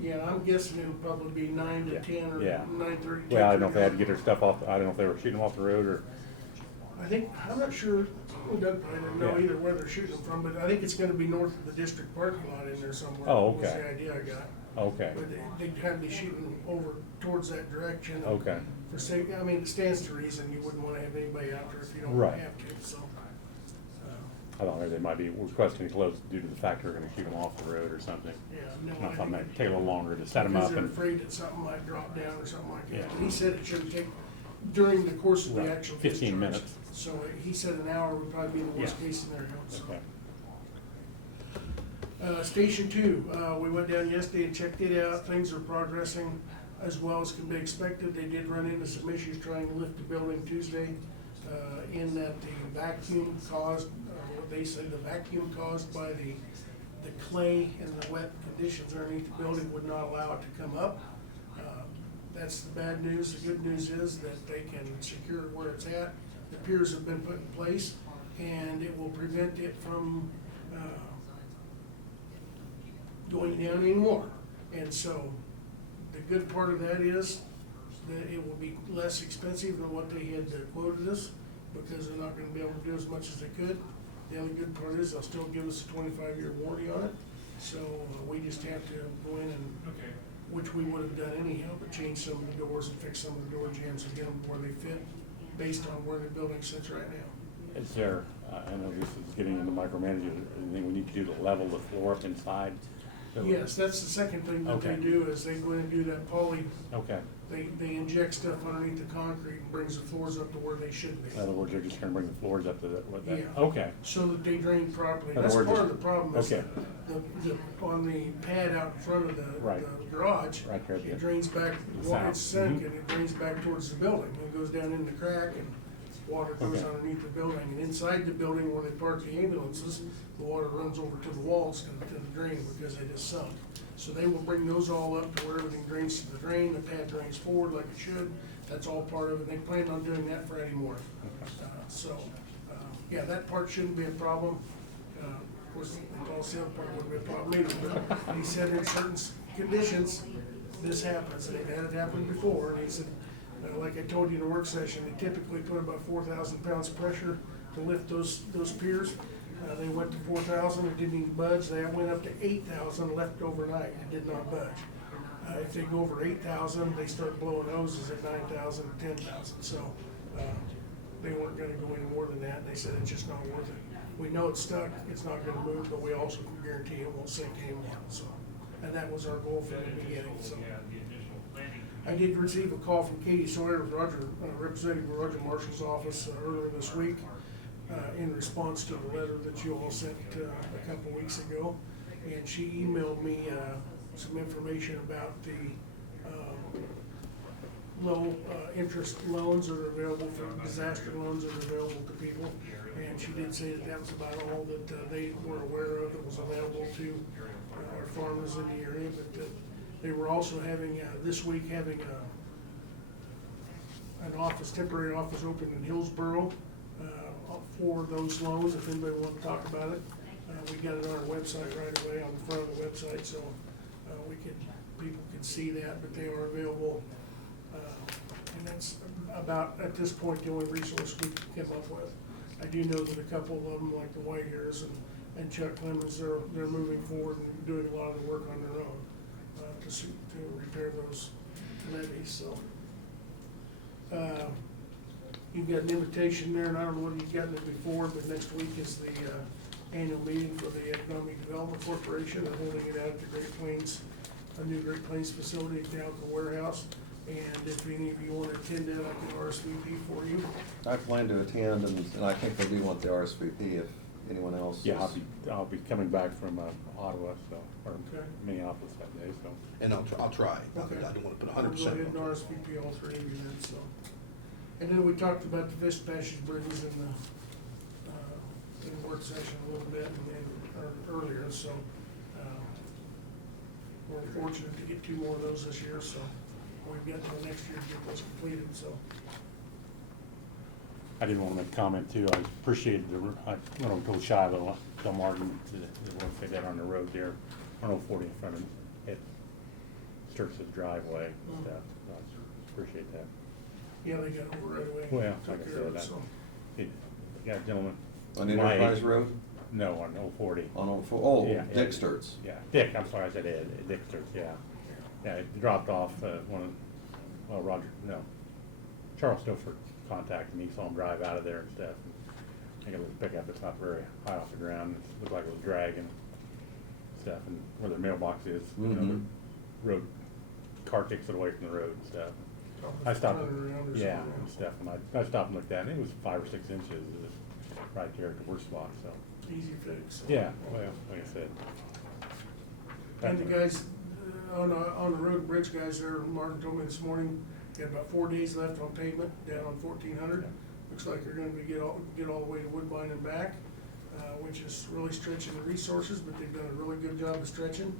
Yeah, I'm guessing it'll probably be 9 to 10 or yeah. 9:30. Well, I don't know if they had to get their stuff off, I don't know if they were shooting them off the road, or, I think, I'm not sure, Doug, I don't know Yeah. either where they're shooting them from, but I think it's gonna be north of the district parking lot in there somewhere. Oh, Was okay. the idea I got. okay, But they'd kind of be shooting over towards that direction. okay. For safety, I mean, it stands to reason you wouldn't wanna have anybody out there if you don't Right. have to, so. I thought maybe they might be requesting to close due to the fact they're gonna shoot them off the road or something. Yeah, no, And I I thought it think- might take a little longer to set them Because up they're and. afraid that something might drop down or something like that. Yeah. He said it shouldn't take, during the course of the Right, actual 15 discharge. minutes. So he said an hour would probably be the worst Yeah. case scenario, so. Okay. Station 2, we went down yesterday and checked it out. Things are progressing as well as can be expected. They did run into some issues trying to lift the building Tuesday. in that the vacuum caused, what they say, the vacuum caused by the clay and the wet conditions underneath the building would not allow it to come up. That's the bad news. The good news is that they can secure it where it's at. The piers have been put in place, and it will prevent it from going down anymore. And so the good part of that is that it will be less expensive than what they had quoted us, because they're not gonna be able to do as much as they could. The other good part is they'll still give us a 25-year warranty on it. So we just have to go in and, which we would have done anyhow, but change some of the doors and fix some of the door jambs and get them where they fit based on where the building sits right now. Is there, I know this is getting into micromanagement, anything we need to do to level the floor up inside? So- Yes, that's the second thing that they Okay. do, is they go in and do that poly. Okay. They inject stuff underneath the concrete and brings the floors up to where they should be. In other words, they're just gonna bring the floors up to what that, Yeah. okay. So that they drain properly. In other That's words, part of the problem is okay. on the pad out in front of Right. the garage, Right there, yeah. it drains back, The well, south. it's sunk Mhm. and it drains back towards the building. It goes down in the crack and water goes Okay. underneath the building. And inside the building where they park the ambulances, the water runs over to the walls to the drain because they just sunk. So they will bring those all up to where everything drains to the drain, the pad drains forward like it should. That's all part of it. They plan on doing that for Eddie Moore. Yeah, that part shouldn't be a problem. Of course, the Paul Sale part wouldn't be a problem either, but he said in certain conditions, this happens. They've had it happen before, and he said, like I told you in the work session, they typically put about 4,000 pounds of pressure to lift those piers. They went to 4,000, it didn't even budge. They went up to 8,000, left overnight, it did not budge. If they go over 8,000, they start blowing hoses at 9,000 or 10,000. So they weren't gonna go any more than that, and they said it's just not worth it. We know it's stuck, it's not gonna move, but we also can guarantee it won't sink anymore, so. And that was our goal from the beginning, so. I did receive a call from Katie Sawyer, Representative Roger Marshall's office earlier this week, in response to the letter that you all sent a couple weeks ago. And she emailed me some information about the low interest loans that are available for disaster loans that are available to people. And she did say that that was about all that they were aware of that was available to our farmers in the area. But they were also having, this week, having an office, temporary office open in Hillsborough for those loans, if anybody wanted to talk about it. We got it on our website right away, on the front of the website, so people could see that, but they are available. And that's about, at this point, the only resource we could come up with. I do know that a couple of them, like the White Hairs and Chuck Clemens, they're moving forward and doing a lot of the work on their own to repair those levees, so. You've got an invitation there, and I don't know whether you've gotten it before, but next week is the annual meeting for the Economic Development Corporation. They're holding it out at the Great Plains, a new Great Plains facility down at the warehouse. And if any of you want to attend that, I can RSVP for you. I plan to attend, and I think they do want the RSVP if anyone else. Yeah, is- I'll be coming back from Ottawa, so, or Okay. Minneapolis that day, so. And I'll try. Okay. I don't wanna put We'll 100%. go ahead and RSVP all three of you then, so. And then we talked about the Fish Passage bridges in the work session a little bit or earlier, so. We're fortunate to get 2 more of those this year, so we've got till next year to get those completed, so. I didn't want to make a comment too, I appreciated I went over to Shiloh, tell Martin that we'll fit that on the road there, 140 in front of it, skirts the driveway and stuff, so I appreciate that. Yeah, they got over right away. Well, Took like I care said, of it, so. got a gentleman. On my Enterprise age- Road? No, on Old 40. On Old oh, Yeah, Dick yeah. Sturts. Yeah, Dick, I'm sorry, I said Ed, Dick Sturts, yeah. Yeah, he dropped off, Charles Stoffer contacted me, saw him drive out of there and stuff. I got a little pickup that's not very high off the ground, it looked like it was dragging and stuff, and where their mailbox is, you know, Mhm. the road, car takes it away from the road and stuff. I stopped, yeah, and stuff, and I stopped and looked at it, and it was 5 or 6 inches, it was right there at the worst spot, so. Easy fix. Yeah, well, like I said. And the guys, on the road and bridge guys there, Martin told me this morning, got about 4 days left on pavement down on 1400. Looks like they're gonna get all the way to Woodbine and back, which is really stretching the resources, but they've done a really good job of stretching.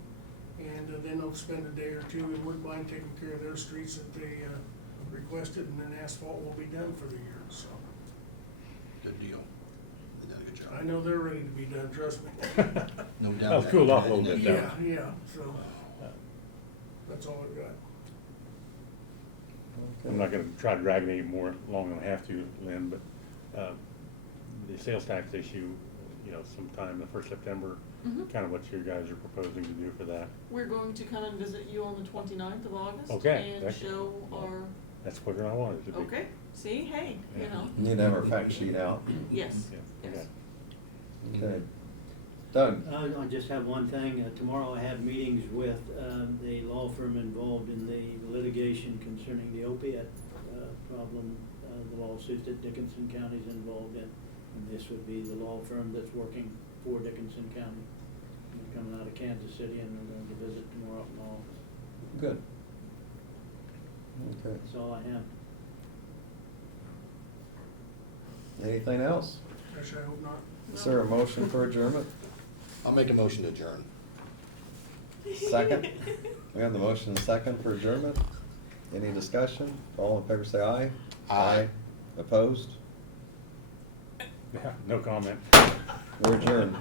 And then they'll spend a day or two in Woodbine taking care of their streets that they requested, and then asphalt will be done for the year, so. Good deal. They did a good job. I know they're ready to be done, trust me. No doubt. That was cooled off a little bit, Yeah, though. yeah, so, that's all I've got. I'm not gonna try to drag it any more long than I have to, Lynn, but, the sales tax issue, you know, sometime the first September, Mhm. kind of what you guys are proposing to do for that. We're going to come and visit you on the 29th of August. Okay, And that's- show our, That's quicker than I wanted it to be. okay, see, hey, you know, You need to have our fact sheet out. yes, Yeah, yes. Okay. Doug? I just have one thing. Tomorrow I have meetings with the law firm involved in the litigation concerning the opiate problem, the lawsuit that Dickinson County is involved in. And this would be the law firm that's working for Dickinson County. They're coming out of Kansas City and they're going to visit tomorrow up in the office. Good. Okay. That's all I have. Anything else? Gosh, I hope not. Is there a motion for adjournment? I'll make a motion to adjourn. Second? We have the motion and second for adjournment. Any discussion? All in favor say aye. Aye. Opposed? Yeah, no comment. We're adjourned.